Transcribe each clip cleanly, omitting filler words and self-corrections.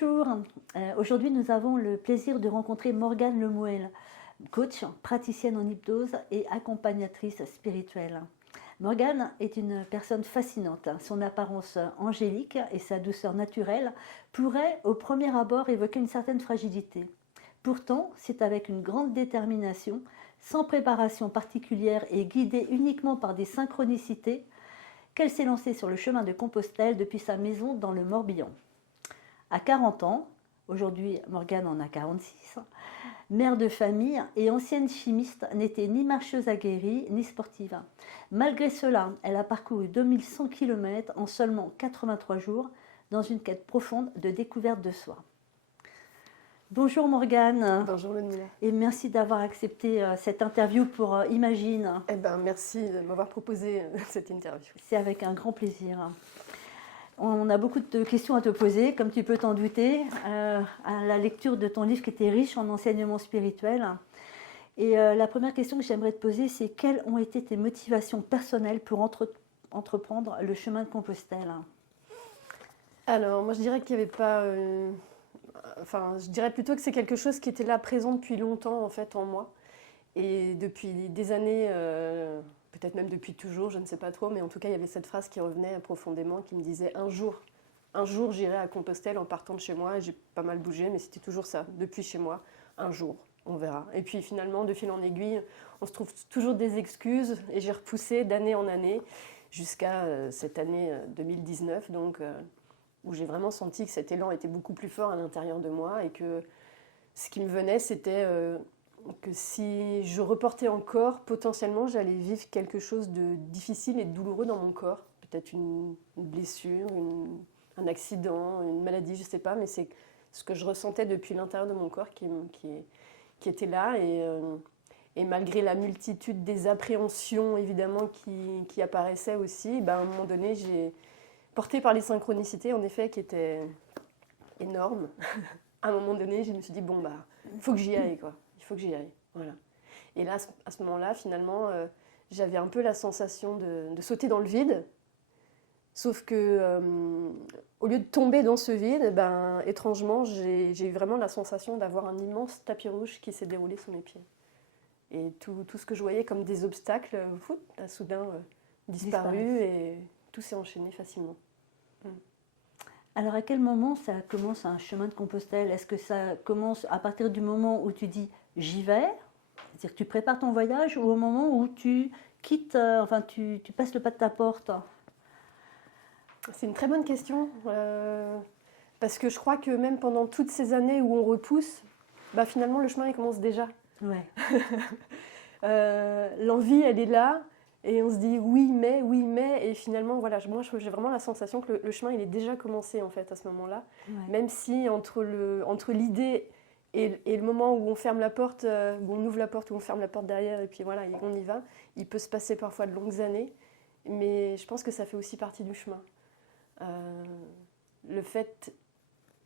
Bonjour, aujourd'hui nous avons le plaisir de rencontrer Morgane Lemuel, coach, praticienne en hypnose et accompagnatrice spirituelle. Morgane est une personne fascinante. Son apparence angélique et sa douceur naturelle pourraient au premier abord évoquer une certaine fragilité. Pourtant, c'est avec une grande détermination, sans préparation particulière et guidée uniquement par des synchronicités, qu'elle s'est lancée sur le chemin de Compostelle depuis sa maison dans le Morbihan. À 40 ans, aujourd'hui Morgane en a 46, mère de famille et ancienne chimiste, n'était ni marcheuse aguerrie ni sportive. Malgré cela, elle a parcouru 2100 km en seulement 83 jours dans une quête profonde de découverte de soi. Bonjour Morgane. Bonjour Ludmilla. Et merci d'avoir accepté cette interview pour Imagine. Merci de m'avoir proposé cette interview. C'est avec un grand plaisir. On a beaucoup de questions à te poser, comme tu peux t'en douter, à la lecture de ton livre qui était riche en enseignements spirituels. Et la première question que j'aimerais te poser, c'est quelles ont été tes motivations personnelles pour entreprendre le chemin de Compostelle? Alors, moi je dirais qu'il n'y avait pas... je dirais plutôt que c'est quelque chose qui était là présent depuis longtemps en fait en moi. Et depuis des années, peut-être même depuis toujours, je ne sais pas trop, mais en tout cas il y avait cette phrase qui revenait profondément, qui me disait un jour j'irai à Compostelle en partant de chez moi. Et j'ai pas mal bougé, mais c'était toujours ça, depuis chez moi, un jour. On verra. Et puis finalement, de fil en aiguille, on se trouve toujours des excuses et j'ai repoussé d'année en année jusqu'à cette année 2019, donc, où j'ai vraiment senti que cet élan était beaucoup plus fort à l'intérieur de moi et que ce qui me venait, c'était que si je reportais encore, potentiellement, j'allais vivre quelque chose de difficile et de douloureux dans mon corps. Peut-être une blessure, un accident, une maladie, je ne sais pas, mais c'est ce que je ressentais depuis l'intérieur de mon corps qui était là. Et malgré la multitude des appréhensions, évidemment, qui apparaissaient aussi, à un moment donné, j'ai porté par les synchronicités, en effet, qui étaient énormes. À un moment donné, je me suis dit, il faut que j'y aille, quoi. Il faut que j'y aille, voilà. Et là, à ce moment-là, finalement, j'avais un peu la sensation de sauter dans le vide. Sauf que, au lieu de tomber dans ce vide, étrangement, j'ai eu vraiment la sensation d'avoir un immense tapis rouge qui s'est déroulé sous mes pieds. Et tout ce que je voyais comme des obstacles, a soudain disparu et tout s'est enchaîné facilement. Alors à quel moment ça commence un chemin de Compostelle? Est-ce que ça commence à partir du moment où tu dis j'y vais, c'est-à-dire que tu prépares ton voyage, ou au moment où tu quittes, tu passes le pas de ta porte? C'est une très bonne question, parce que je crois que même pendant toutes ces années où on repousse, finalement le chemin il commence déjà. Ouais. L'envie elle est là et on se dit oui mais, et finalement voilà, moi j'ai vraiment la sensation que le chemin il est déjà commencé en fait à ce moment-là, Ouais. même si entre l'idée et le moment où on ferme la porte, où on ouvre la porte, où on ferme la porte derrière et puis voilà, on y va, il peut se passer parfois de longues années, mais je pense que ça fait aussi partie du chemin. Le fait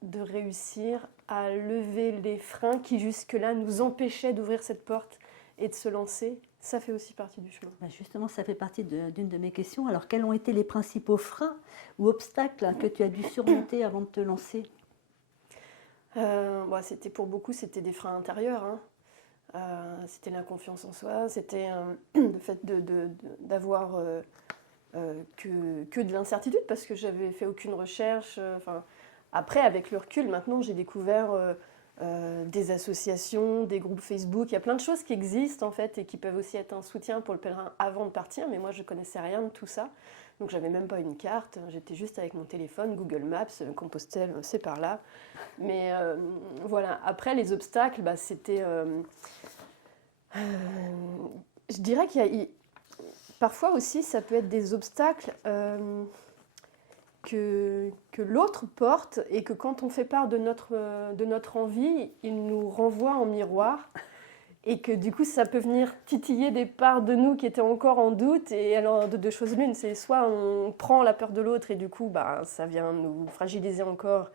de réussir à lever les freins qui jusque-là nous empêchaient d'ouvrir cette porte et de se lancer, ça fait aussi partie du chemin. Justement, ça fait partie d'une de mes questions. Alors, quels ont été les principaux freins ou obstacles que tu as dû surmonter avant de te lancer? Pour beaucoup, c'était des freins intérieurs. C'était la confiance en soi, c'était le fait d'avoir que de l'incertitude, parce que j'avais fait aucune recherche. Après, avec le recul, maintenant, j'ai découvert des associations, des groupes Facebook. Il y a plein de choses qui existent en fait et qui peuvent aussi être un soutien pour le pèlerin avant de partir. Mais moi, je ne connaissais rien de tout ça. Donc, j'avais même pas une carte. J'étais juste avec mon téléphone, Google Maps, Compostelle, c'est par là. Mais voilà. Après, les obstacles, c'était... je dirais parfois aussi, ça peut être des obstacles que l'autre porte et que quand on fait part de notre envie, il nous renvoie en miroir et que du coup, ça peut venir titiller des parts de nous qui étaient encore en doute. Et alors, de deux choses l'une, c'est soit on prend la peur de l'autre et du coup, ça vient nous fragiliser encore,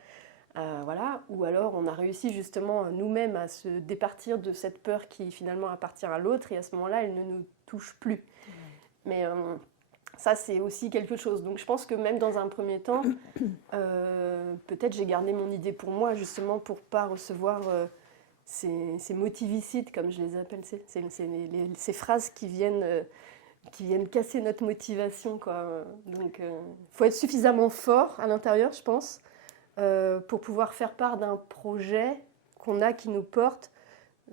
voilà, ou alors on a réussi justement nous-mêmes à se départir de cette peur qui finalement appartient à l'autre et à ce moment-là, elle ne nous touche plus. Mais Ça, c'est aussi quelque chose. Donc je pense que même dans un premier temps, peut-être j'ai gardé mon idée pour moi, justement pour ne pas recevoir ces motivicides, comme je les appelle, ces phrases qui viennent casser notre motivation, quoi. Donc faut être suffisamment fort à l'intérieur, je pense, pour pouvoir faire part d'un projet qu'on a qui nous porte,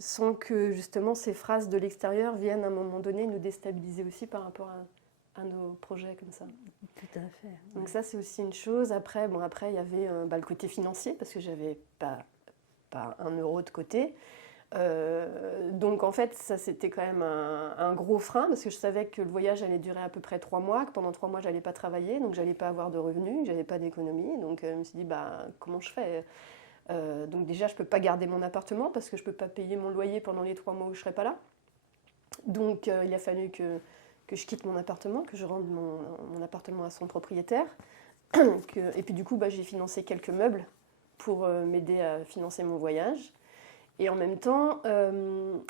sans que justement ces phrases de l'extérieur viennent à un moment donné nous déstabiliser aussi par rapport à nos projets comme ça. Tout à fait. Donc ça, c'est aussi une chose. Après, il y avait le côté financier, parce que j'avais pas 1 euro de côté. Donc en fait, ça c'était quand même un gros frein, parce que je savais que le voyage allait durer à peu près 3 mois, que pendant 3 mois, j'allais pas travailler, donc j'allais pas avoir de revenus, j'avais pas d'économie. Donc je me suis dit, comment je fais? Donc déjà, je peux pas garder mon appartement, parce que je peux pas payer mon loyer pendant les 3 mois où je serai pas là. Donc il a fallu que je quitte mon appartement, que je rende mon appartement à son propriétaire. Et puis du coup, j'ai financé quelques meubles pour m'aider à financer mon voyage. Et en même temps,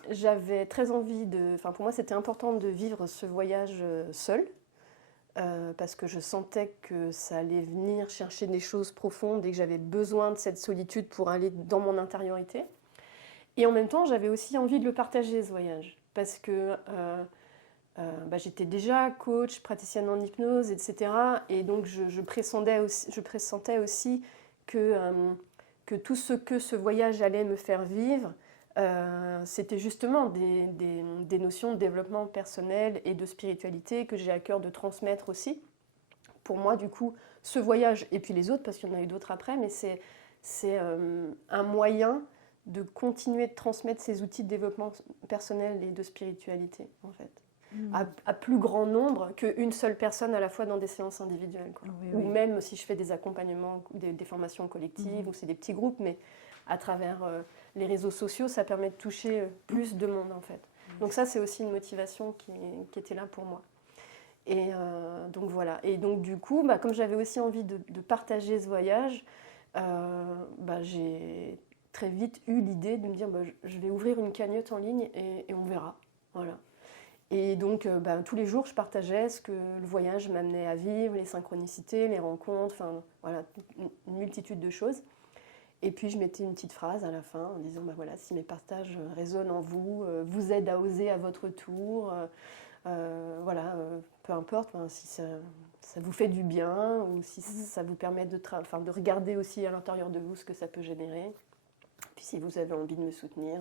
j'avais très envie pour moi, c'était important de vivre ce voyage seule, parce que je sentais que ça allait venir chercher des choses profondes et que j'avais besoin de cette solitude pour aller dans mon intériorité. Et en même temps, j'avais aussi envie de le partager, ce voyage, parce que j'étais déjà coach, praticienne en hypnose, etc. Et donc je pressentais aussi que tout ce que ce voyage allait me faire vivre, c'était justement des notions de développement personnel et de spiritualité que j'ai à cœur de transmettre aussi. Pour moi, du coup, ce voyage, et puis les autres, parce qu'il y en a eu d'autres après, mais c'est un moyen de continuer de transmettre ces outils de développement personnel et de spiritualité, en fait. À plus grand nombre qu'une seule personne à la fois dans des séances individuelles, quoi. Oui. Ou même si je fais des accompagnements, des formations collectives, ou c'est des petits groupes, mais à travers les réseaux sociaux, ça permet de toucher plus de monde, en fait. Donc ça, c'est aussi une motivation qui était là pour moi. Et donc voilà. Et donc du coup, comme j'avais aussi envie de partager ce voyage, j'ai très vite eu l'idée de me dire je vais ouvrir une cagnotte en ligne et on verra. Voilà. Et donc, tous les jours, je partageais ce que le voyage m'amenait à vivre, les synchronicités, les rencontres, voilà, une multitude de choses. Et puis, je mettais une petite phrase à la fin en disant, si mes partages résonnent en vous, vous aident à oser à votre tour, peu importe, si ça vous fait du bien ou si ça vous permet de regarder aussi à l'intérieur de vous ce que ça peut générer. Puis, si vous avez envie de me soutenir,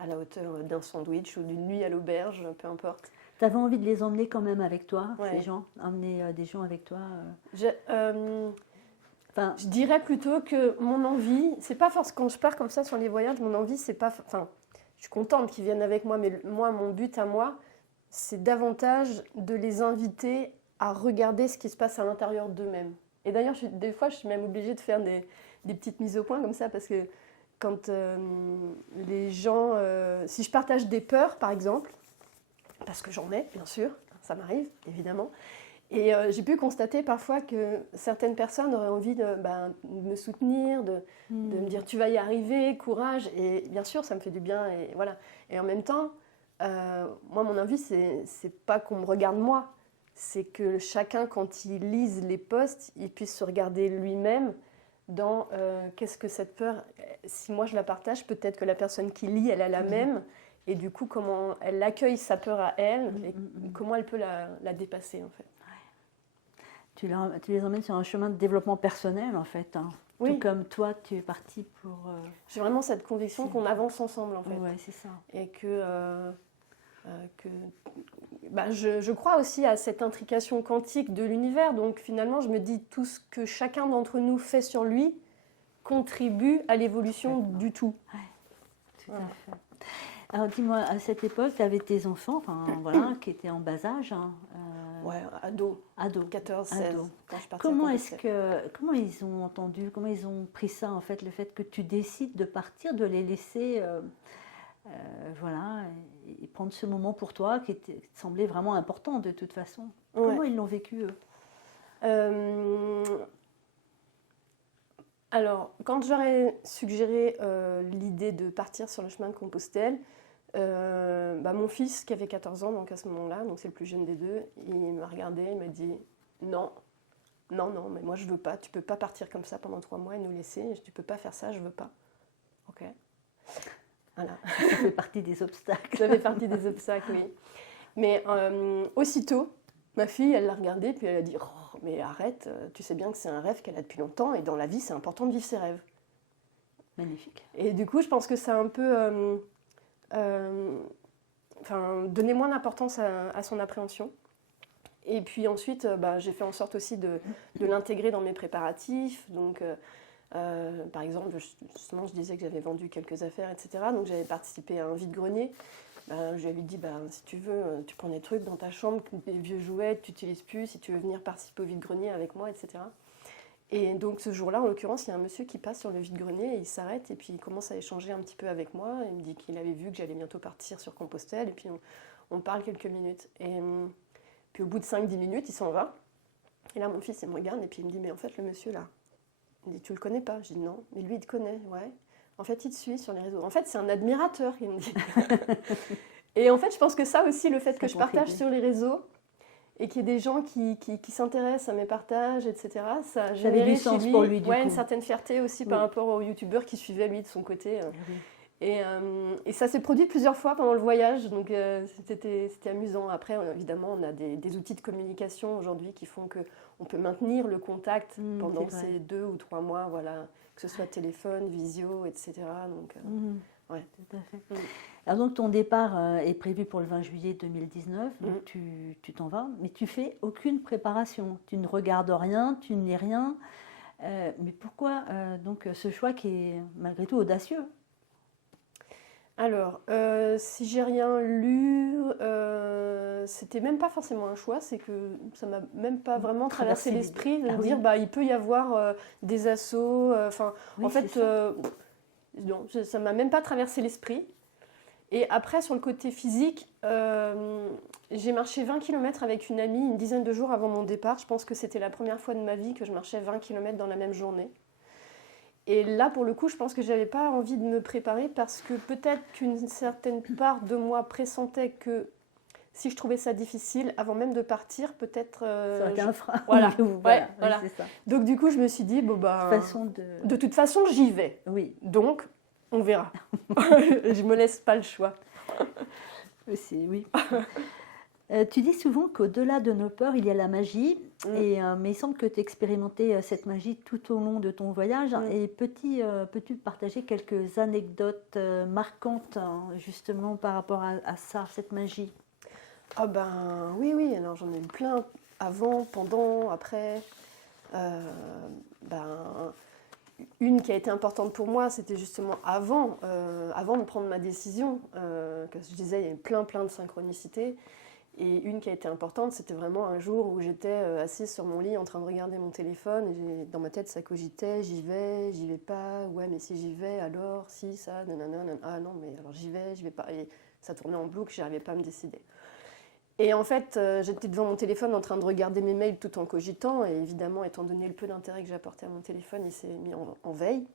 à la hauteur d'un sandwich ou d'une nuit à l'auberge, peu importe. Tu avais envie de les emmener quand même avec toi, ouais. ces gens, emmener des gens avec toi Je dirais plutôt que mon envie, c'est pas forcément quand je pars comme ça sur les voyages, mon envie, c'est pas. Je suis contente qu'ils viennent avec moi, mais moi, mon but à moi, c'est davantage de les inviter à regarder ce qui se passe à l'intérieur d'eux-mêmes. Et d'ailleurs, des fois, je suis même obligée de faire des petites mises au point comme ça, parce que quand les gens, si je partage des peurs par exemple, parce que j'en ai bien sûr, ça m'arrive évidemment, et j'ai pu constater parfois que certaines personnes auraient envie de me soutenir, de me dire tu vas y arriver, courage, et bien sûr ça me fait du bien, et voilà. Et en même temps, moi mon envie c'est pas qu'on me regarde moi, c'est que chacun quand il lise les posts, il puisse se regarder lui-même dans qu'est-ce que cette peur, si moi je la partage, peut-être que la personne qui lit, elle a la même, et du coup comment elle accueille sa peur à elle, et comment elle peut la dépasser en fait. Tu les emmènes sur un chemin de développement personnel en fait, hein. Oui. Tout comme toi tu es partie pour... J'ai vraiment cette conviction qu'on avance ensemble en fait. Ouais, c'est ça. Et je crois aussi à cette intrication quantique de l'univers, donc finalement je me dis tout ce que chacun d'entre nous fait sur lui contribue à l'évolution du tout. Ouais, tout à fait. Alors dis-moi, à cette époque, tu avais tes enfants, qui étaient en bas âge. Ouais, ados. 14, 16. Ados. Quand je partais comment ils ont entendu, comment ils ont pris ça en fait, le fait que tu décides de partir, de les laisser, et prendre ce moment pour toi qui te semblait vraiment important de toute façon. Ouais. Comment ils l'ont vécu eux? Alors, quand j'aurais suggéré l'idée de partir sur le chemin de Compostelle, Mon fils qui avait 14 ans donc à ce moment-là, donc c'est le plus jeune des deux, il m'a regardé, il m'a dit non, non, non, mais moi je veux pas, tu peux pas partir comme ça pendant 3 mois et nous laisser, tu peux pas faire ça, je veux pas. Ok. Voilà. Ça fait partie des obstacles. Ça fait partie des obstacles, oui. Mais aussitôt, ma fille, elle l'a regardé, puis elle a dit oh, mais arrête, tu sais bien que c'est un rêve qu'elle a depuis longtemps et dans la vie, c'est important de vivre ses rêves. Magnifique. Et du coup, je pense que ça a un peu donné moins d'importance à son appréhension. Et puis ensuite, j'ai fait en sorte aussi de l'intégrer dans mes préparatifs. Donc, par exemple, justement, je disais que j'avais vendu quelques affaires, etc. Donc, j'avais participé à un vide-grenier. Je lui avais dit, si tu veux, tu prends des trucs dans ta chambre, des vieux jouets que tu n'utilises plus, si tu veux venir participer au vide-grenier avec moi, etc. Et donc ce jour-là, en l'occurrence, il y a un monsieur qui passe sur le vide-grenier et il s'arrête et puis il commence à échanger un petit peu avec moi. Il me dit qu'il avait vu que j'allais bientôt partir sur Compostelle et puis on parle quelques minutes. Et puis au bout de 5-10 minutes, il s'en va. Et là, mon fils, il me regarde et puis il me dit, mais en fait, le monsieur là, il me dit, tu le connais pas? Je dis, non, mais lui, il te connaît, ouais. En fait, il te suit sur les réseaux. En fait, c'est un admirateur, il me dit. Et en fait, je pense que ça aussi, le fait que je partage sur les réseaux et qu'il y ait des gens qui s'intéressent à mes partages, etc., ça génère du sens pour lui, du coup. une certaine fierté aussi par rapport au youtubeur qui suivait lui de son côté. Oui. Et ça s'est produit plusieurs fois pendant le voyage, donc c'était amusant. Après, évidemment, on a des outils de communication aujourd'hui qui font qu'on peut maintenir le contact pendant ces 2 ou 3 mois, voilà, que ce soit téléphone, visio, etc. Donc, ouais. Tout à fait. Alors donc ton départ est prévu pour le 20 juillet 2019, donc tu t'en vas, mais tu fais aucune préparation, tu ne regardes rien, tu n'es rien. Mais pourquoi donc ce choix qui est malgré tout audacieux? Alors, si j'ai rien lu, c'était même pas forcément un choix, c'est que ça m'a même pas vraiment traversé l'esprit de me dire il peut y avoir des assos. En fait, non, ça m'a même pas traversé l'esprit. Et après, sur le côté physique, j'ai marché 20 km avec une amie une dizaine de jours avant mon départ. Je pense que c'était la première fois de ma vie que je marchais 20 km dans la même journée. Et là, pour le coup, je pense que je n'avais pas envie de me préparer parce que peut-être qu'une certaine part de moi pressentait que si je trouvais ça difficile, avant même de partir, peut-être... ça aurait été un frein. Voilà, voilà. Oui, c'est ça. Donc du coup, je me suis dit, de toute façon, j'y vais. Oui. Donc, on verra. Je me laisse pas le choix. Oui. Tu dis souvent qu'au-delà de nos peurs, il y a la magie. Mais il semble que tu as expérimenté cette magie tout au long de ton voyage. Et peux-tu partager quelques anecdotes marquantes justement par rapport à ça, cette magie? Ah oui. Alors j'en ai eu plein avant, pendant, après. Une qui a été importante pour moi, c'était justement avant de prendre ma décision. Que je disais, il y avait plein de synchronicités. Et une qui a été importante, c'était vraiment un jour où j'étais assise sur mon lit en train de regarder mon téléphone. Et dans ma tête, ça cogitait, j'y vais pas. Ouais, mais si j'y vais, alors, si, ça, nanana. Ah non, mais alors j'y vais pas. Et ça tournait en boucle, j'arrivais pas à me décider. Et en fait, j'étais devant mon téléphone en train de regarder mes mails tout en cogitant. Et évidemment, étant donné le peu d'intérêt que j'apportais à mon téléphone, il s'est mis en veille.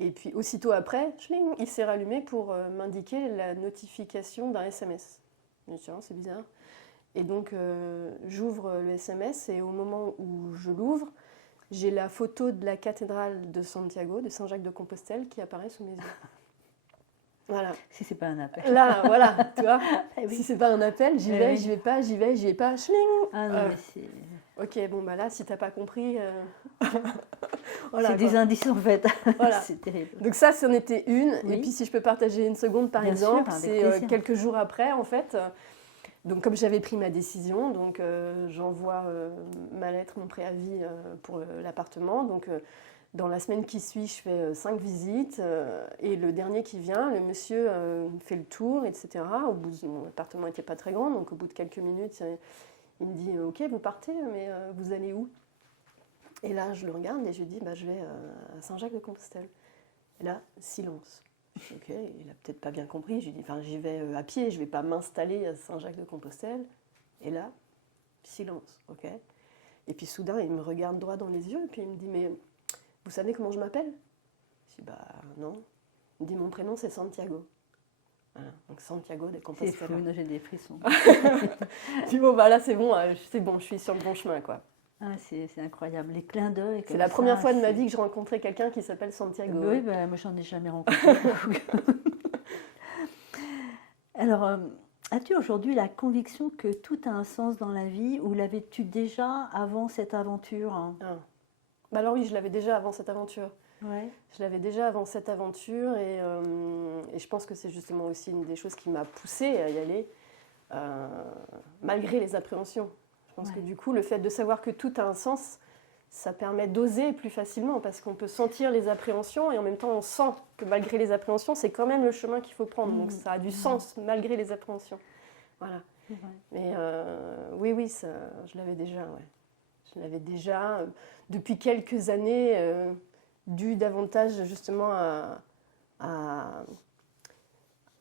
Et puis, aussitôt après, il s'est rallumé pour m'indiquer la notification d'un SMS. Je me dis, tiens, c'est bizarre. Et donc, j'ouvre le SMS et au moment où je l'ouvre, j'ai la photo de la cathédrale de Santiago, de Saint-Jacques-de-Compostelle, qui apparaît sous mes yeux. Voilà. Si c'est pas un appel. Là, voilà, tu vois. Si c'est pas un appel, j'y vais, j'y vais pas, j'y vais pas. Ah non, mais c'est... Ok, là, si t'as pas compris... voilà, c'est des indices en fait. Voilà. C'est terrible. Donc ça, c'en était une. Oui. Et puis si je peux partager une seconde, par exemple, c'est quelques jours après, en fait. Donc comme j'avais pris ma décision, donc j'envoie ma lettre, mon préavis pour l'appartement. Donc dans la semaine qui suit, je fais 5 visites. Et le dernier qui vient, le monsieur fait le tour, etc. Mon appartement n'était pas très grand, donc au bout de quelques minutes, il me dit « Ok, vous partez, mais vous allez où ?» Et là, je le regarde et je lui dis je vais à Saint-Jacques-de-Compostelle. Et là, silence. Ok, il n'a peut-être pas bien compris. Je lui dis j'y vais à pied, je ne vais pas m'installer à Saint-Jacques-de-Compostelle. Et là, silence. Ok. Et puis soudain, il me regarde droit dans les yeux et puis il me dit mais vous savez comment je m'appelle? Je dis non. Il me dit mon prénom c'est Santiago. Voilà. Donc Santiago de C'est Compostela. fou, j'ai des frissons. Puis bon, là c'est bon, je suis sur le bon chemin, quoi. Ah, c'est incroyable, les clins d'œil. C'est comme la première ça, fois de ma c'est- vie que je rencontrais quelqu'un qui s'appelle Santiago. Oui, bah, moi j'en ai jamais rencontré. Alors, as-tu aujourd'hui la conviction que tout a un sens dans la vie ou l'avais-tu déjà avant cette aventure? Ah. Bah alors oui, je l'avais déjà avant cette aventure. Ouais. Je l'avais déjà avant cette aventure et je pense que c'est justement aussi une des choses qui m'a poussée à y aller, malgré les appréhensions. Je pense que du coup, le fait de savoir que tout a un sens, ça permet d'oser plus facilement parce qu'on peut sentir les appréhensions et en même temps on sent que malgré les appréhensions, c'est quand même le chemin qu'il faut prendre. Donc ça a du sens malgré les appréhensions. Voilà. C'est vrai. Mais oui, ça, je l'avais déjà, ouais. Je l'avais déjà depuis quelques années, dû davantage justement à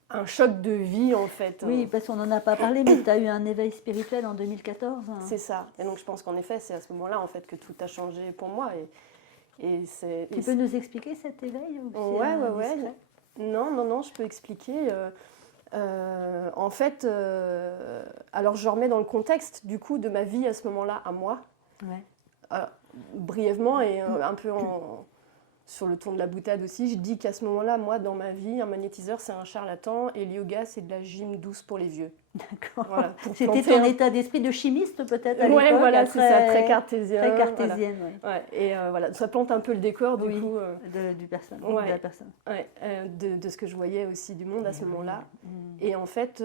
un choc de vie en fait. Oui, parce qu'on n'en a pas parlé, mais tu as eu un éveil spirituel en 2014. C'est ça. Et donc je pense qu'en effet, c'est à ce moment-là en fait que tout a changé pour moi. Tu peux nous expliquer cet éveil ou c'est Ouais. discret? Non, je peux expliquer. En fait, alors je remets dans le contexte du coup de ma vie à ce moment-là à moi. Ouais. Brièvement et un peu sur le ton de la boutade aussi, je dis qu'à ce moment-là, moi, dans ma vie, un magnétiseur, c'est un charlatan et le yoga, c'est de la gym douce pour les vieux. D'accord. Voilà, C'était ton état d'esprit de chimiste peut-être à l'époque? Ouais, voilà, c'est ça, très cartésien. Très cartésienne, voilà. Ouais, et voilà, ça plante un peu le décor du coup. De Ouais. la personne. Ouais, de ce que je voyais aussi du monde à ce moment-là. Et en fait,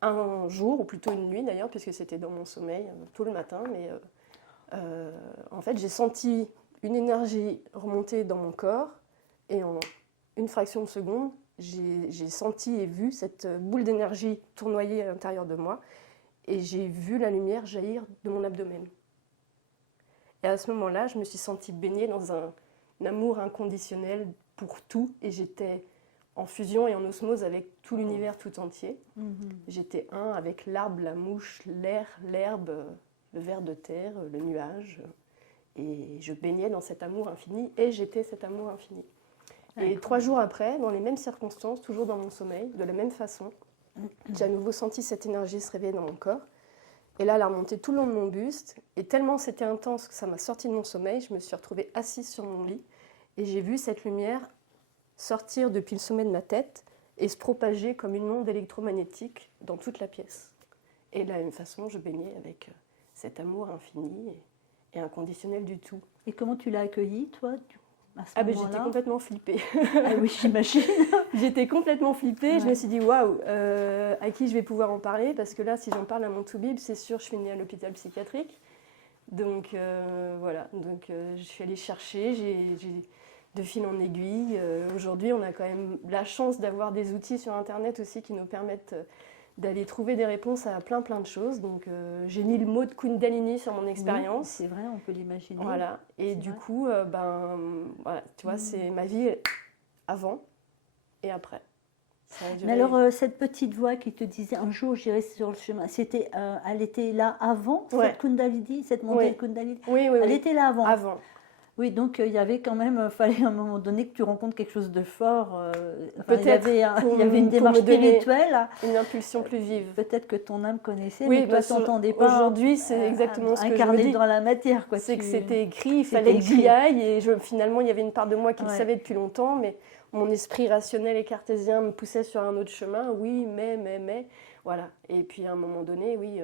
un jour, ou plutôt une nuit d'ailleurs, puisque c'était dans mon sommeil, tôt le matin, mais en fait, j'ai senti une énergie remonter dans mon corps et en une fraction de seconde, j'ai senti et vu cette boule d'énergie tournoyer à l'intérieur de moi et j'ai vu la lumière jaillir de mon abdomen. Et à ce moment-là, je me suis sentie baignée dans un amour inconditionnel pour tout et j'étais en fusion et en osmose avec tout l'univers tout entier. J'étais un avec l'arbre, la mouche, l'air, l'herbe, le ver de terre, le nuage. Et je baignais dans cet amour infini et j'étais cet amour infini. Et 3 jours après, dans les mêmes circonstances, toujours dans mon sommeil, de la même façon, j'ai à nouveau senti cette énergie se réveiller dans mon corps. Et là, elle a remonté tout le long de mon buste. Et tellement c'était intense que ça m'a sorti de mon sommeil, je me suis retrouvée assise sur mon lit. Et j'ai vu cette lumière sortir depuis le sommet de ma tête et se propager comme une onde électromagnétique dans toute la pièce. Et de la même façon, je baignais avec cet amour infini et inconditionnel du tout. Et comment tu l'as accueilli, toi, à ce Ben, moment-là? j'étais complètement flippée. Ah oui, j'imagine. J'étais complètement flippée. Ouais. Je me suis dit, waouh, à qui je vais pouvoir en parler? Parce que là, si j'en parle à mon toubib, c'est sûr, je finis à l'hôpital psychiatrique. Donc voilà, donc je suis allée chercher, j'ai de fil en aiguille. Aujourd'hui, on a quand même la chance d'avoir des outils sur Internet aussi qui nous permettent d'aller trouver des réponses à plein de choses. Donc j'ai mis le mot de Kundalini sur mon expérience. Oui, c'est vrai, on peut l'imaginer. Voilà, et du coup, voilà, tu vois, c'est ma vie avant et après. Ça a duré- Mais alors, cette petite voix qui te disait un jour j'irai sur le chemin, elle était là avant cette Kundalini, cette montée de Kundalini? Oui, Elle était là avant. Avant. Oui, donc il y avait quand même, fallait à un moment donné que tu rencontres quelque chose de fort. Peut-être il y avait une démarche me donner spirituelle. une impulsion plus vive. Peut-être que ton âme connaissait, Oui, mais toi, parce tu n'entendais pas. Aujourd'hui, c'est exactement ce que je me incarné dis. dans la matière, quoi. C'est que c'était écrit, il C'était fallait que j'y écrit. aille. Et finalement, il y avait une part de moi qui le Ouais. savait depuis longtemps, mais mon esprit rationnel et cartésien me poussait sur un autre chemin. Oui, mais. Voilà. Et puis à un moment donné, oui,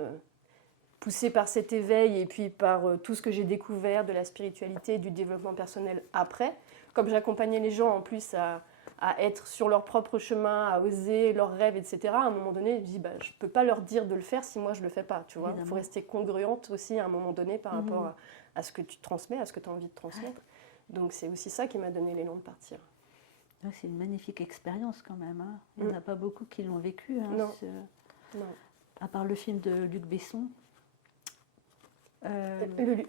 poussée par cet éveil et puis par tout ce que j'ai découvert de la spiritualité, du développement personnel après, comme j'accompagnais les gens en plus à être sur leur propre chemin, à oser leurs rêves, etc. À un moment donné, je dis, je ne peux pas leur dire de le faire si moi je ne le fais pas. Tu vois, il faut rester congruente aussi à un moment donné par rapport à ce que tu transmets, à ce que tu as envie de transmettre. Donc c'est aussi ça qui m'a donné l'élan de partir. C'est une magnifique expérience quand même. Hein. Il n'y en a pas beaucoup qui l'ont vécu. Hein, Non. Non. À part le film de Luc Besson.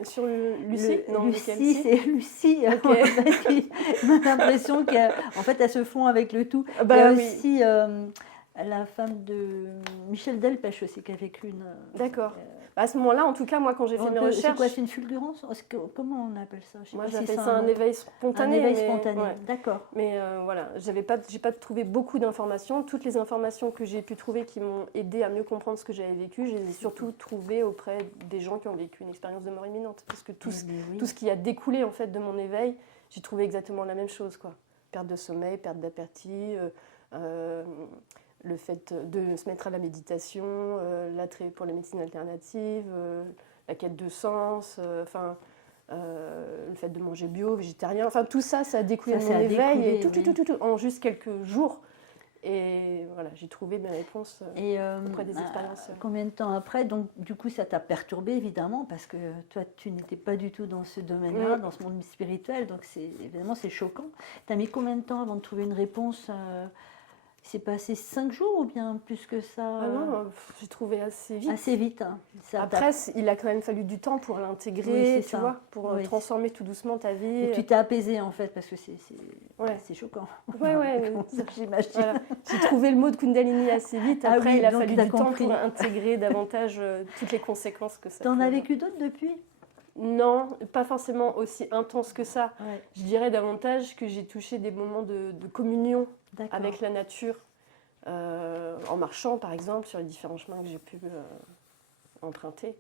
Sur Lucie Non, Lucie, c'est Lucie. Ok. En fait, j'ai l'impression qu'en fait, elles se font avec le tout. Bah Il y a oui. aussi la femme de Michel Delpech aussi, qui a vécu une. D'accord. À ce moment-là, en tout cas, moi, quand j'ai fait mes recherches... C'est quoi, c'est une fulgurance? Comment on appelle ça? Je sais Moi, pas si j'appelle c'est ça un éveil spontané. Un éveil mais, spontané, ouais. d'accord. Mais voilà, j'ai pas trouvé beaucoup d'informations. Toutes les informations que j'ai pu trouver qui m'ont aidé à mieux comprendre ce que j'avais vécu, je les ai surtout trouvées auprès des gens qui ont vécu une expérience de mort imminente. Parce que tout ce qui a découlé en fait de mon éveil, j'ai trouvé exactement la même chose, quoi. Perte de sommeil, perte d'appétit, le fait de se mettre à la méditation, l'attrait pour les médecines alternatives, la quête de sens, le fait de manger bio, végétarien, enfin tout ça, ça a découlé de mon éveil et tout, en juste quelques jours. Et voilà, j'ai trouvé mes réponses auprès des expériences. Combien de temps après, donc du coup ça t'a perturbé évidemment, parce que toi tu n'étais pas du tout dans ce domaine-là, dans ce monde spirituel, donc évidemment c'est choquant. T'as mis combien de temps avant de trouver une réponse? C'est passé 5 jours ou bien plus que ça? Ah non, j'ai trouvé assez vite. Assez vite. Hein. Après, il a quand même fallu du temps pour l'intégrer, tu vois, pour transformer tout doucement ta vie. Et tu t'es apaisée en fait, parce que c'est choquant. Ouais, j'imagine. Voilà. J'ai trouvé le mot de Kundalini assez vite. Après, il a fallu du temps pour intégrer davantage toutes les conséquences que ça. T'en as vécu d'autres depuis? Non, pas forcément aussi intense que ça. Ouais. Je dirais davantage que j'ai touché des moments de communion avec la nature, en marchant par exemple sur les différents chemins que j'ai pu emprunter,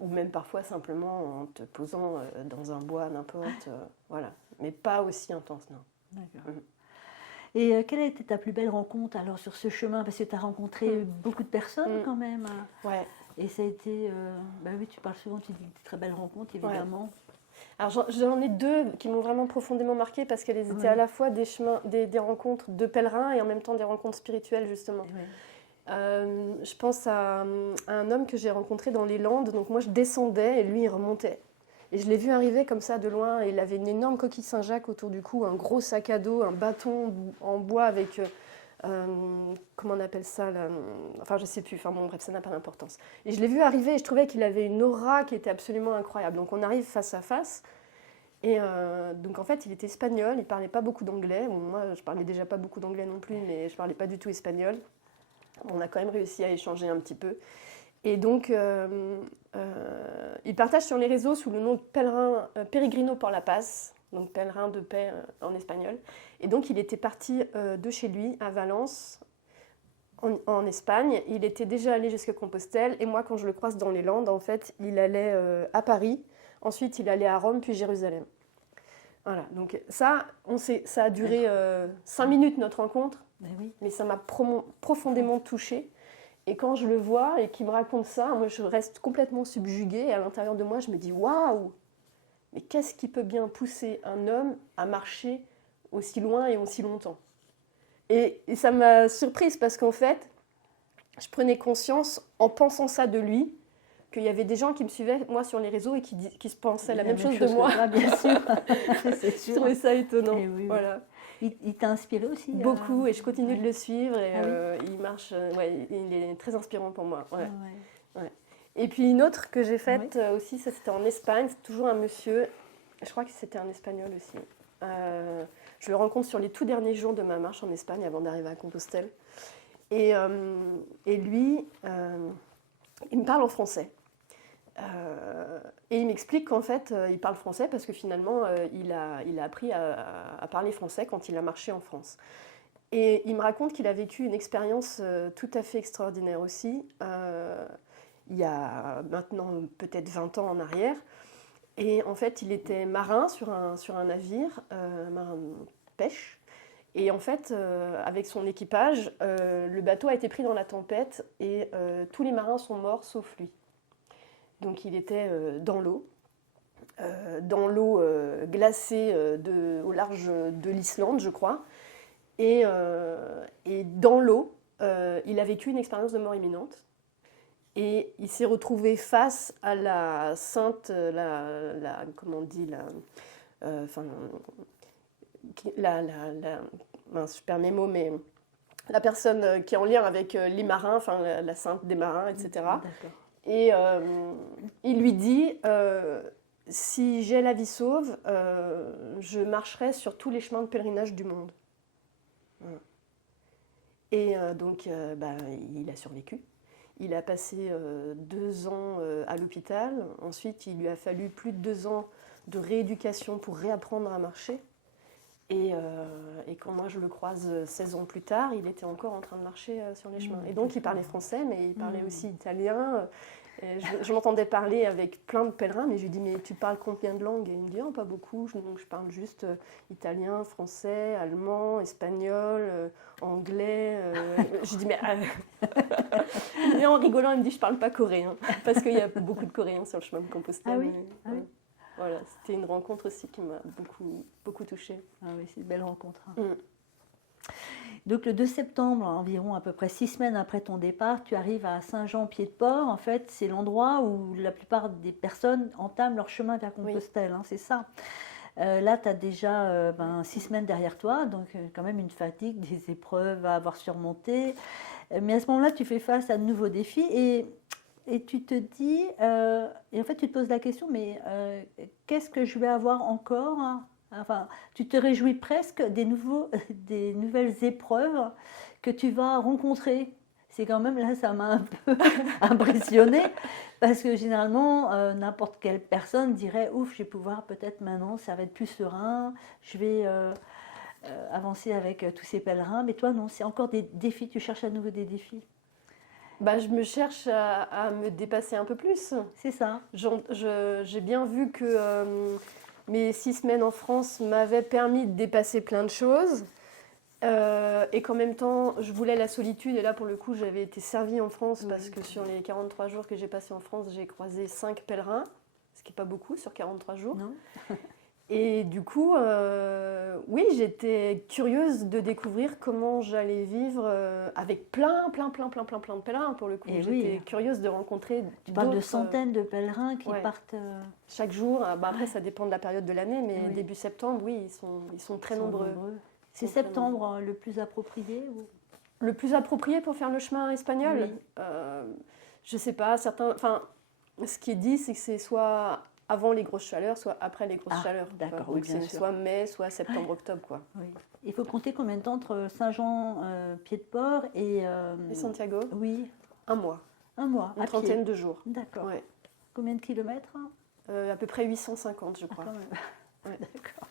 ou même parfois simplement en te posant dans un bois, n'importe, voilà. Mais pas aussi intense, non. D'accord. Et quelle a été ta plus belle rencontre alors sur ce chemin? Parce que tu as rencontré beaucoup de personnes quand même. Ouais. Et ça a été, oui, tu parles souvent, tu dis des très belles rencontres, évidemment. Ouais. Alors j'en ai deux qui m'ont vraiment profondément marquée parce qu'elles étaient à la fois des rencontres de pèlerins et en même temps des rencontres spirituelles, justement. Je pense à un homme que j'ai rencontré dans les Landes. Donc moi, je descendais et lui, il remontait. Et je l'ai vu arriver comme ça de loin. Et il avait une énorme coquille Saint-Jacques autour du cou, un gros sac à dos, un bâton en bois avec... comment on appelle ça là, enfin je sais plus, enfin bon bref, ça n'a pas d'importance. Et je l'ai vu arriver et je trouvais qu'il avait une aura qui était absolument incroyable. Donc on arrive face à face et donc en fait il était espagnol, il parlait pas beaucoup d'anglais. Bon, moi je parlais déjà pas beaucoup d'anglais non plus, mais je parlais pas du tout espagnol. On a quand même réussi à échanger un petit peu. Et donc il partage sur les réseaux sous le nom de pèlerin Peregrino por la Paz. Donc pèlerin de paix en espagnol. Et donc il était parti de chez lui à Valence, en Espagne. Il était déjà allé jusqu'à Compostelle. Et moi, quand je le croise dans les Landes, en fait, il allait à Paris. Ensuite, il allait à Rome, puis Jérusalem. Voilà, donc ça a duré 5 minutes notre rencontre. Mais ça m'a profondément touchée. Et quand je le vois et qu'il me raconte ça, moi, je reste complètement subjuguée. Et à l'intérieur de moi, je me dis « Waouh !» Mais qu'est-ce qui peut bien pousser un homme à marcher aussi loin et aussi longtemps? Et ça m'a surprise parce qu'en fait, je prenais conscience, en pensant ça de lui, qu'il y avait des gens qui me suivaient, moi, sur les réseaux et qui se pensaient la même chose de moi. Toi, bien sûr. C'est sûr. Je trouvais ça étonnant. Oui. Voilà. Il t'a inspiré aussi? Beaucoup, et je continue de le suivre. Et il marche, il est très inspirant pour moi. Ouais. Et puis une autre que j'ai faite aussi, ça c'était en Espagne, c'est toujours un monsieur, je crois que c'était un espagnol aussi. Je le rencontre sur les tout derniers jours de ma marche en Espagne avant d'arriver à Compostelle. Et lui, il me parle en français. Et il m'explique qu'en fait, il parle français parce que finalement, il a appris à parler français quand il a marché en France. Et il me raconte qu'il a vécu une expérience tout à fait extraordinaire aussi. Il y a maintenant peut-être 20 ans en arrière. Et en fait, il était marin sur un navire, marin de pêche. Et en fait, avec son équipage, le bateau a été pris dans la tempête et tous les marins sont morts sauf lui. Donc il était dans l'eau glacée au large de l'Islande, je crois. Et dans l'eau, il a vécu une expérience de mort imminente. Et il s'est retrouvé face à la sainte, comment on dit, je perds mes mots, mais la personne qui est en lien avec les marins, enfin la sainte des marins, etc. D'accord. Et il lui dit, si j'ai la vie sauve, je marcherai sur tous les chemins de pèlerinage du monde. Voilà. Et donc, il a survécu. Il a passé 2 ans à l'hôpital. Ensuite, il lui a fallu plus de 2 ans de rééducation pour réapprendre à marcher. Et quand moi je le croise 16 ans plus tard, il était encore en train de marcher sur les chemins. Et donc il parlait français, mais il parlait aussi italien. Et je l'entendais parler avec plein de pèlerins, mais je lui dis, mais tu parles combien de langues? Et il me dit, oh, pas beaucoup, donc je parle juste italien, français, allemand, espagnol, anglais. Je lui dis, mais... Et en rigolant, il me dit, je parle pas coréen, parce qu'il y a beaucoup de Coréens sur le chemin de Compostelle. Ah oui, mais, ouais. Voilà, c'était une rencontre aussi qui m'a beaucoup touchée. Ah oui, c'est une belle rencontre. Mm. Donc le 2 septembre, environ à peu près 6 semaines après ton départ, tu arrives à Saint-Jean-Pied-de-Port. En fait, c'est l'endroit où la plupart des personnes entament leur chemin vers Compostelle, hein, c'est ça. Là, tu as déjà 6 semaines derrière toi, donc quand même une fatigue, des épreuves à avoir surmontées. Mais à ce moment-là, tu fais face à de nouveaux défis et tu te dis, et en fait tu te poses la question, mais qu'est-ce que je vais avoir encore, hein? Enfin, tu te réjouis presque des nouvelles épreuves que tu vas rencontrer. C'est quand même, là, ça m'a un peu impressionnée, parce que généralement, n'importe quelle personne dirait, ouf, je vais pouvoir peut-être maintenant, ça va être plus serein, je vais avancer avec tous ces pèlerins. Mais toi, non, c'est encore des défis, tu cherches à nouveau des défis. Je me cherche à me dépasser un peu plus. C'est ça. J'ai bien vu que mes 6 semaines en France m'avaient permis de dépasser plein de choses. Et qu'en même temps, je voulais la solitude. Et là, pour le coup, j'avais été servie en France parce que sur les 43 jours que j'ai passés en France, j'ai croisé 5 pèlerins, ce qui n'est pas beaucoup sur 43 jours. Non. Et du coup, oui, j'étais curieuse de découvrir comment j'allais vivre avec plein de pèlerins, pour le coup. Et j'étais curieuse de rencontrer Tu parles de centaines de pèlerins qui partent... chaque jour. Après, ça dépend de la période de l'année, mais début septembre, oui, ils sont très nombreux. C'est septembre le plus approprié ou... Le plus approprié pour faire le chemin espagnol je ne sais pas. Ce qui est dit, c'est que c'est soit avant les grosses chaleurs, soit après les grosses chaleurs. D'accord, donc c'est soit mai, soit septembre, octobre. Quoi. Oui. Il faut compter combien de temps entre Saint-Jean-Pied-de-Port et Santiago? Oui. 1 mois. 1 mois. Une trentaine de jours. D'accord. Ouais. Combien de kilomètres? À peu près 850, je crois. Quand même. D'accord.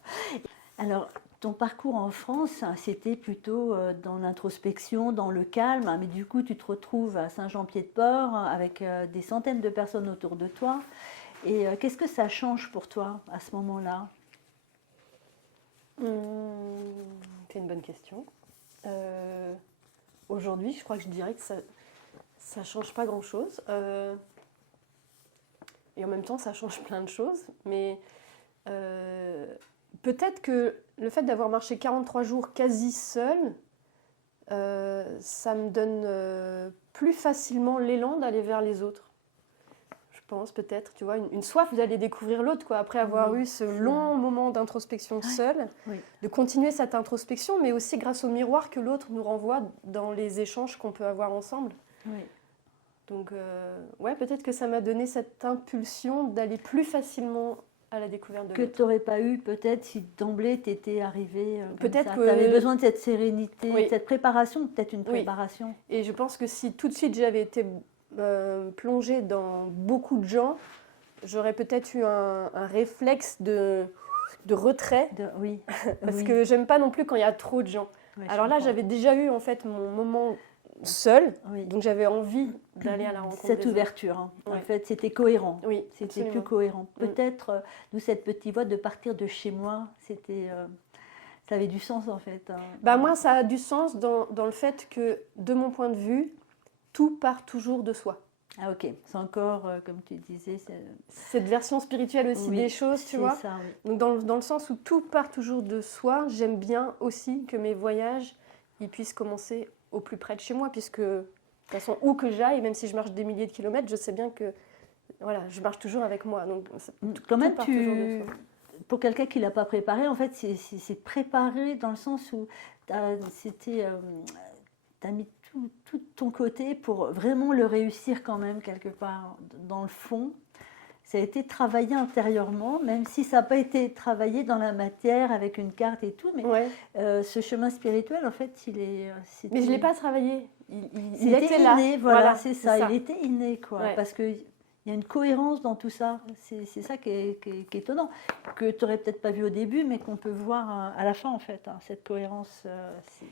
Alors, ton parcours en France, c'était plutôt dans l'introspection, dans le calme, mais du coup, tu te retrouves à Saint-Jean-Pied-de-Port avec des centaines de personnes autour de toi. Et qu'est-ce que ça change pour toi à ce moment-là? C'est une bonne question. Aujourd'hui, je crois que je dirais que ça ne change pas grand-chose. Et en même temps, ça change plein de choses. Mais peut-être que le fait d'avoir marché 43 jours quasi seule, ça me donne plus facilement l'élan d'aller vers les autres. Je pense peut-être, tu vois, une soif d'aller découvrir l'autre, quoi, après avoir eu ce long moment d'introspection seule, de continuer cette introspection, mais aussi grâce au miroir que l'autre nous renvoie dans les échanges qu'on peut avoir ensemble. Oui. Donc, peut-être que ça m'a donné cette impulsion d'aller plus facilement à la découverte de l'autre. Que tu n'aurais pas eu peut-être si d'emblée tu étais arrivée. Peut-être que tu avais besoin de cette sérénité, de cette préparation, peut-être une préparation. Et je pense que si tout de suite j'avais été plongée dans beaucoup de gens, j'aurais peut-être eu un réflexe de retrait. Parce que j'aime pas non plus quand il y a trop de gens. Alors là, j'avais déjà eu en fait mon moment seule, donc j'avais envie d'aller à la rencontre cette ouverture, hein. En fait, c'était cohérent. Oui, c'était plus cohérent. Peut-être, d'où cette petite voix de partir de chez moi, ça avait du sens en fait. Hein. Moi, ça a du sens dans le fait que, de mon point de vue, tout part toujours de soi. Ah ok, c'est encore, comme tu disais... Cette version spirituelle aussi des choses, tu vois. Ça, Donc dans le sens où tout part toujours de soi, j'aime bien aussi que mes voyages ils puissent commencer au plus près de chez moi, puisque de toute façon, où que j'aille, même si je marche des milliers de kilomètres, je sais bien que je marche toujours avec moi. Donc, quand même, pour quelqu'un qui ne l'a pas préparé, en fait, c'est préparé dans le sens où tu as mis tout ton côté pour vraiment le réussir quand même, quelque part, dans le fond. ça a été travaillé intérieurement, même si ça n'a pas été travaillé dans la matière avec une carte et tout, mais Ouais. ce chemin spirituel, en fait, Mais je ne l'ai c'était pas travaillé. Il c'était était là. inné, voilà, c'est ça, il ça. était inné, quoi, Ouais. parce qu'il y a une cohérence dans tout ça, c'est ça qui est étonnant, que tu n'aurais peut-être pas vu au début, mais qu'on peut voir à la fin, en fait, hein, cette cohérence,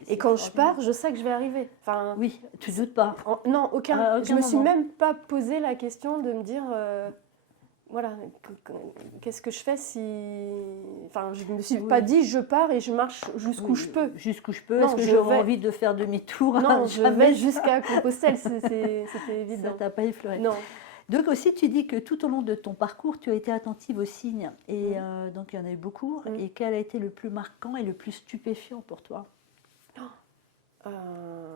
Et quand je extraordinaire. pars, je sais que je vais arriver. Enfin, Oui, tu doutes pas, non, aucun. à Je aucun me suis moment. même pas posé la question de me dire, voilà, qu'est-ce que je fais si. Enfin, je me suis pas Oui. dit, je pars et je marche jusqu'où Oui, je peux. jusqu'où je peux. Non, Est-ce que je j'aurais vais. envie de faire demi-tour? Non, je Jamais vais ça. jusqu'à Compostelle, c'était Ça évident. t'a pas effleuré. Non. Donc aussi, tu dis que tout au long de ton parcours, tu as été attentive aux signes. Et Mm. donc, il y en a eu beaucoup. Mm. Et quel a été le plus marquant et le plus stupéfiant pour toi? Euh,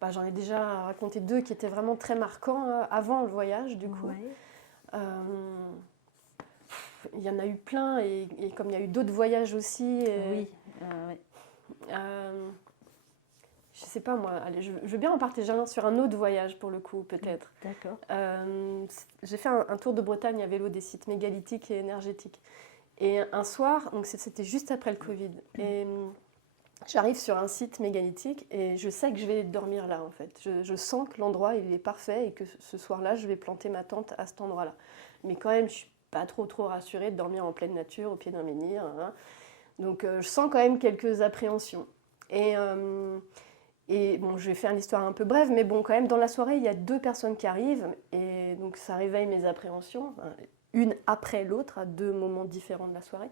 Bah, j'en ai déjà raconté deux qui étaient vraiment très marquants avant le voyage, du coup. Ouais. Euh, Il y en a eu plein, et comme il y a eu d'autres voyages aussi. Oui. Ouais. Je sais pas moi, allez, je veux bien en partager un sur un autre voyage pour le coup, peut-être. D'accord. J'ai fait un tour de Bretagne à vélo des sites mégalithiques et énergétiques. Et un soir, donc c'était juste après le Covid, et j'arrive sur un site mégalithique et je sais que je vais dormir là en fait. Je sens que l'endroit il est parfait et que ce soir-là, je vais planter ma tente à cet endroit-là. Mais quand même, je suis pas trop rassurée de dormir en pleine nature, au pied d'un menhir, hein. Donc je sens quand même quelques appréhensions. Et bon, je vais faire l'histoire un peu brève, mais bon, quand même, dans la soirée, il y a deux personnes qui arrivent, et donc ça réveille mes appréhensions, une après l'autre, à deux moments différents de la soirée.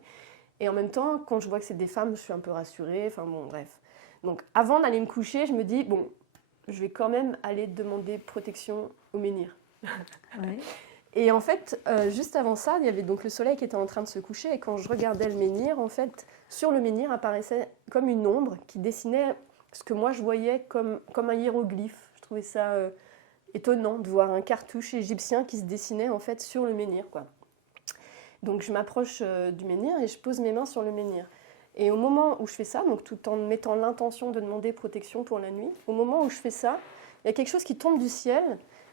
Et en même temps, quand je vois que c'est des femmes, je suis un peu rassurée, enfin bon, bref. Donc avant d'aller me coucher, je me dis, bon, je vais quand même aller demander protection au menhir. Ouais. Et en fait, juste avant ça, il y avait donc le soleil qui était en train de se coucher, et quand je regardais le menhir, en fait, sur le menhir apparaissait comme une ombre qui dessinait ce que moi je voyais comme un hiéroglyphe. Je trouvais ça étonnant de voir un cartouche égyptien qui se dessinait en fait sur le menhir, quoi. Donc je m'approche du menhir et je pose mes mains sur le menhir. Et au moment où je fais ça, donc tout en mettant l'intention de demander protection pour la nuit, au moment où je fais ça, il y a quelque chose qui tombe du ciel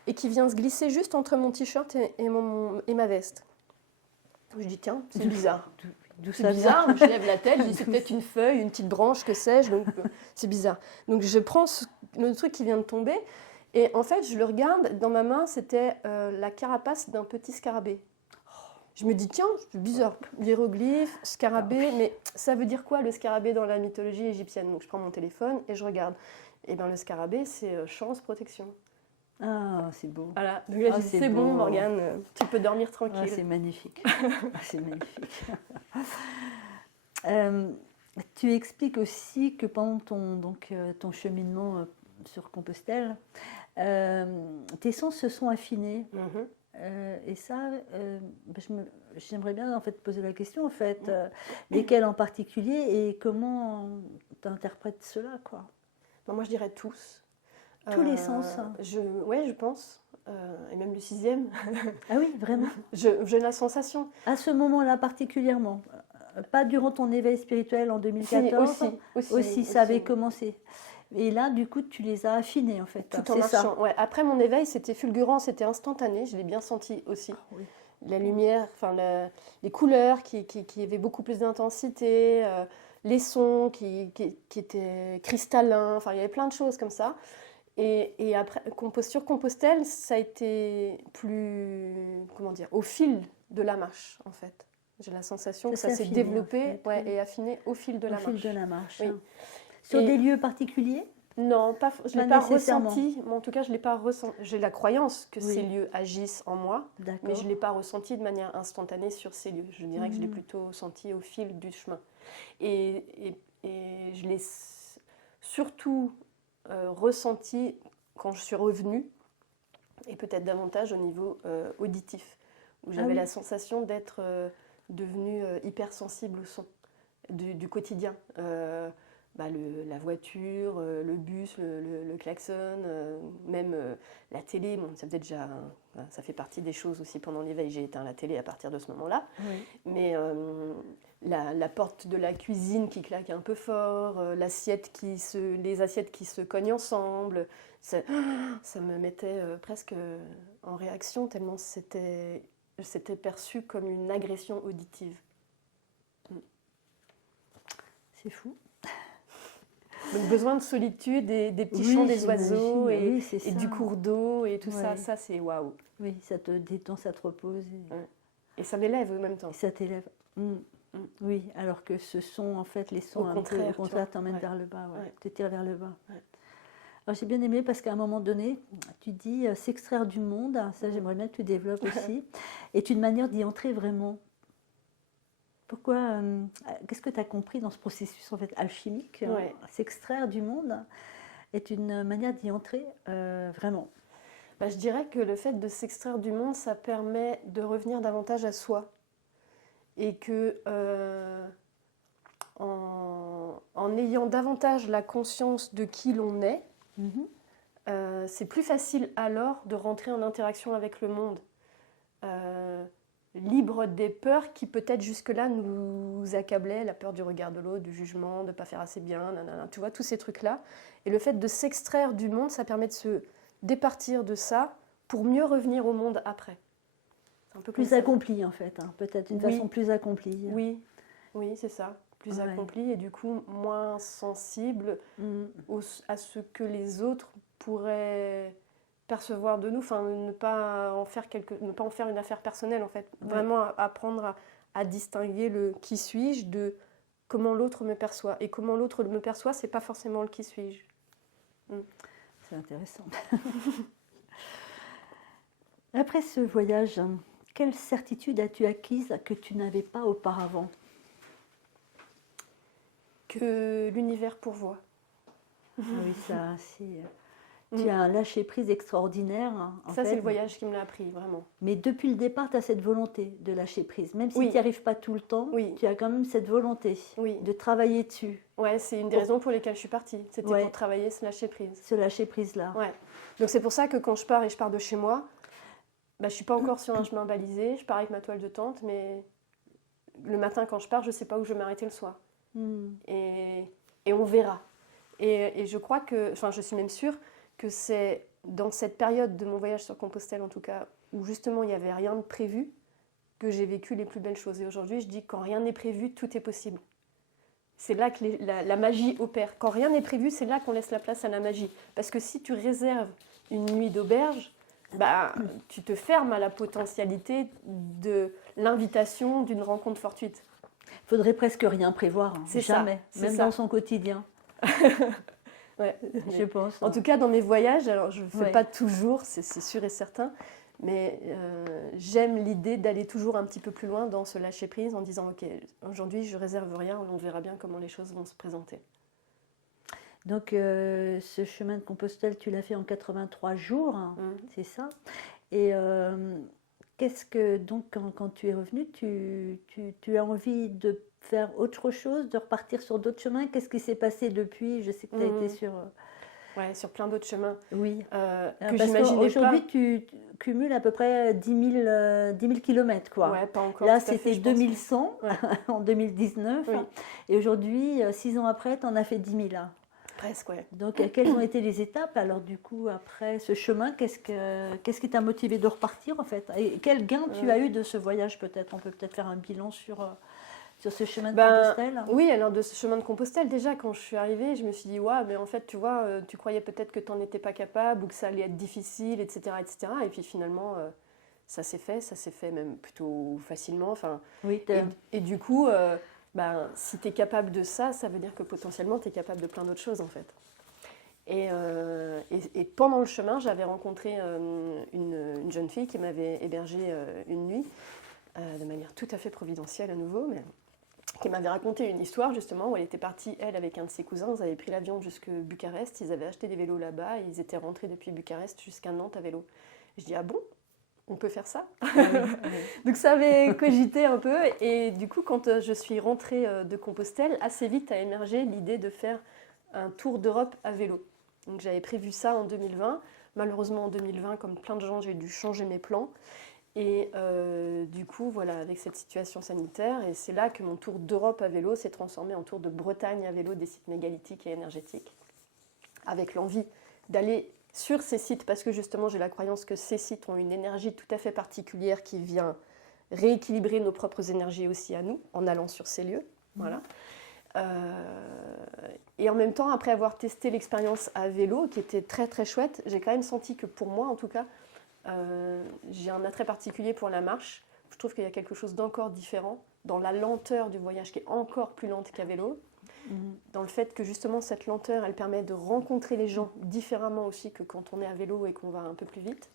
et qui vient se glisser juste entre mon t-shirt et ma veste. Je dis tiens, c'est bizarre. D'où C'est ça bizarre, vient? je lève la tête, je dis c'est peut-être une feuille, une petite branche, que sais-je, donc c'est bizarre. Donc je prends le truc qui vient de tomber, et en fait je le regarde, dans ma main c'était la carapace d'un petit scarabée. Je me dis tiens, c'est bizarre, hiéroglyphe, scarabée, mais ça veut dire quoi le scarabée dans la mythologie égyptienne? Donc je prends mon téléphone et je regarde. Et bien le scarabée c'est chance, protection. Ah, c'est beau. Voilà, donc là Ah, j'ai dit c'est c'est bon beau. Morgane, tu peux dormir Ah, tranquille. c'est magnifique. Ah, c'est magnifique. Euh, Tu expliques aussi que pendant ton cheminement sur Compostelle, tes sens se sont affinés. Mhm. Et ça, j'aimerais bien en fait poser la question en fait, lesquels en particulier et comment tu interprètes cela, quoi. Ben, moi je dirais tous. Tous les sens. Ouais, je pense. Et même le sixième. Ah oui, vraiment. J'ai la sensation. À ce moment-là particulièrement, pas durant ton éveil spirituel en Si, 2014, aussi ça avait aussi. commencé. Et là, du coup, tu les as affinés en fait. Tout en C'est ça. marchant. Ouais. Après mon éveil, c'était fulgurant, c'était instantané. Je l'ai bien senti aussi. Oui. La lumière, enfin les couleurs qui avaient beaucoup plus d'intensité, les sons qui étaient cristallins. Enfin, il y avait plein de choses comme ça. Et après, sur Compostelle, ça a été plus, comment dire, au fil de la marche, en fait. J'ai la sensation que ça s'est affiné, développé, en fait, ouais, oui. et affiné au fil de la Au fil marche. de la marche. Oui. Sur Et- des lieux particuliers? Non, je ne l'ai Pas pas nécessairement. ressenti. Mais en tout cas, je l'ai pas ressenti. J'ai la croyance que Oui. ces lieux agissent en moi, D'accord. mais je ne l'ai pas ressenti de manière instantanée sur ces lieux. Je dirais que je l'ai Mhm. plutôt senti au fil du chemin. Et je l'ai surtout ressenti quand je suis revenue, et peut-être davantage au niveau auditif, où j'avais oui. la sensation d'être devenue hypersensible au son du quotidien. la voiture, le bus, le klaxon, même la télé. Bon, ça faisait déjà, ça fait partie des choses aussi pendant l'éveil. J'ai éteint la télé à partir de ce moment-là. Oui. Mais la porte de la cuisine qui claque un peu fort, les assiettes qui se cognent ensemble, ça me mettait presque en réaction tellement c'était perçu comme une agression auditive. C'est fou. Donc besoin de solitude et des petits Oui, chants des j'imagine. oiseaux Oui, c'est et ça. du cours d'eau et tout Ouais. ça c'est waouh. Oui, ça te détend, ça te repose Et ça m'élève en même temps. et ça t'élève. Oui, alors que ce sont en fait les sons Au contraire, tu vois. t'emmènent Ouais. vers le bas, Ouais. te tirent vers le bas. Ouais. Alors j'ai bien aimé parce qu'à un moment donné, tu dis s'extraire du monde, ça j'aimerais bien que tu développes aussi, est une manière d'y entrer vraiment. Pourquoi qu'est-ce que tu as compris dans ce processus en fait alchimique Ouais. S'extraire du monde est une manière d'y entrer vraiment. Je dirais que le fait de s'extraire du monde, ça permet de revenir davantage à soi. Et que en ayant davantage la conscience de qui l'on est, c'est plus facile alors de rentrer en interaction avec le monde. Libre des peurs qui peut-être jusque-là nous accablaient, la peur du regard de l'autre, du jugement, de ne pas faire assez bien, nanana, tu vois, tous ces trucs-là. Et le fait de s'extraire du monde, ça permet de se départir de ça pour mieux revenir au monde après. C'est un peu Plus accompli en fait, peut-être d'une façon plus accomplie. Oui, oui, c'est ça, plus accompli et du coup moins sensible à ce que les autres pourraient percevoir de nous, enfin ne pas en faire une affaire personnelle en fait, vraiment apprendre à distinguer le qui suis-je de comment l'autre me perçoit, et comment l'autre me perçoit, c'est pas forcément le qui suis-je. C'est intéressant. Après ce voyage, quelle certitude as-tu acquise que tu n'avais pas auparavant? Que l'univers pourvoit. Oui, ça, c'est... Tu as un lâcher-prise extraordinaire. Ça, c'est le voyage qui me l'a appris, vraiment. Mais depuis le départ, tu as cette volonté de lâcher prise. Même si tu n'y arrives pas tout le temps, tu as quand même cette volonté de travailler dessus. Ouais, c'est une des raisons pour lesquelles je suis partie. C'était pour travailler ce lâcher-prise. Ce lâcher-prise-là. Ouais. Donc c'est pour ça que quand je pars et je pars de chez moi, je ne suis pas encore sur un chemin balisé, je pars avec ma toile de tente, mais le matin quand je pars, je ne sais pas où je vais m'arrêter le soir. Et on verra. Et je crois que, enfin je suis même sûre, que c'est dans cette période de mon voyage sur Compostelle en tout cas, où justement il n'y avait rien de prévu, que j'ai vécu les plus belles choses. Et aujourd'hui je dis quand rien n'est prévu, tout est possible. C'est là que la magie opère. Quand rien n'est prévu, c'est là qu'on laisse la place à la magie. Parce que si tu réserves une nuit d'auberge, tu te fermes à la potentialité de l'invitation d'une rencontre fortuite. Il faudrait presque rien prévoir, jamais, même dans son quotidien. Ouais, je pense. En tout cas, dans mes voyages, alors je ne le fais pas toujours, c'est sûr et certain, mais j'aime l'idée d'aller toujours un petit peu plus loin dans ce lâcher-prise en disant « Ok, aujourd'hui, je ne réserve rien, on verra bien comment les choses vont se présenter. » Donc, ce chemin de Compostelle, tu l'as fait en 83 jours, c'est ça. Et qu'est-ce que, donc, quand tu es revenu, tu as envie de faire autre chose, de repartir sur d'autres chemins? Qu'est-ce qui s'est passé depuis? Je sais que tu as été sur... sur plein d'autres chemins. Oui. Que j'imaginais pas. Aujourd'hui, tu cumules à peu près 10 000 kilomètres, quoi. Ouais, pas encore. Là, c'était 2100 en 2019. Oui. Et aujourd'hui, 6 ans après, tu en as fait 10 000. Presque, ouais. Donc, quelles ont été les étapes? Alors, du coup, après ce chemin, qu'est-ce qui t'a motivé de repartir, en fait? Et quel gain tu as eu de ce voyage, peut-être? On peut peut-être faire un bilan sur ce chemin de Compostelle. Oui, alors de ce chemin de Compostelle, déjà, quand je suis arrivée, je me suis dit, mais en fait, tu vois, tu croyais peut-être que tu n'en étais pas capable ou que ça allait être difficile, etc. etc. Et puis finalement, ça s'est fait même plutôt facilement. Enfin, et du coup... si tu es capable de ça, ça veut dire que potentiellement tu es capable de plein d'autres choses en fait. Et pendant le chemin, j'avais rencontré une jeune fille qui m'avait hébergée une nuit, de manière tout à fait providentielle à nouveau, mais qui m'avait raconté une histoire justement où elle était partie, elle, avec un de ses cousins. Ils avaient pris l'avion jusqu'à Bucarest, ils avaient acheté des vélos là-bas et ils étaient rentrés depuis Bucarest jusqu'à Nantes à vélo. Je dis, ah bon? on peut faire ça. Ah oui, oui. Donc ça avait cogité un peu. Et du coup, quand je suis rentrée de Compostelle, assez vite a émergé l'idée de faire un tour d'Europe à vélo. Donc j'avais prévu ça en 2020. Malheureusement, en 2020, comme plein de gens, j'ai dû changer mes plans. Et du coup, voilà, avec cette situation sanitaire, et c'est là que mon tour d'Europe à vélo s'est transformé en tour de Bretagne à vélo des sites mégalithiques et énergétiques, avec l'envie d'aller sur ces sites, parce que justement j'ai la croyance que ces sites ont une énergie tout à fait particulière qui vient rééquilibrer nos propres énergies aussi à nous, en allant sur ces lieux. Voilà. Et en même temps, après avoir testé l'expérience à vélo, qui était très très chouette, j'ai quand même senti que pour moi en tout cas, j'ai un attrait particulier pour la marche. Je trouve qu'il y a quelque chose d'encore différent dans la lenteur du voyage qui est encore plus lente qu'à vélo. Dans le fait que justement cette lenteur, elle permet de rencontrer les gens différemment aussi que quand on est à vélo et qu'on va un peu plus vite.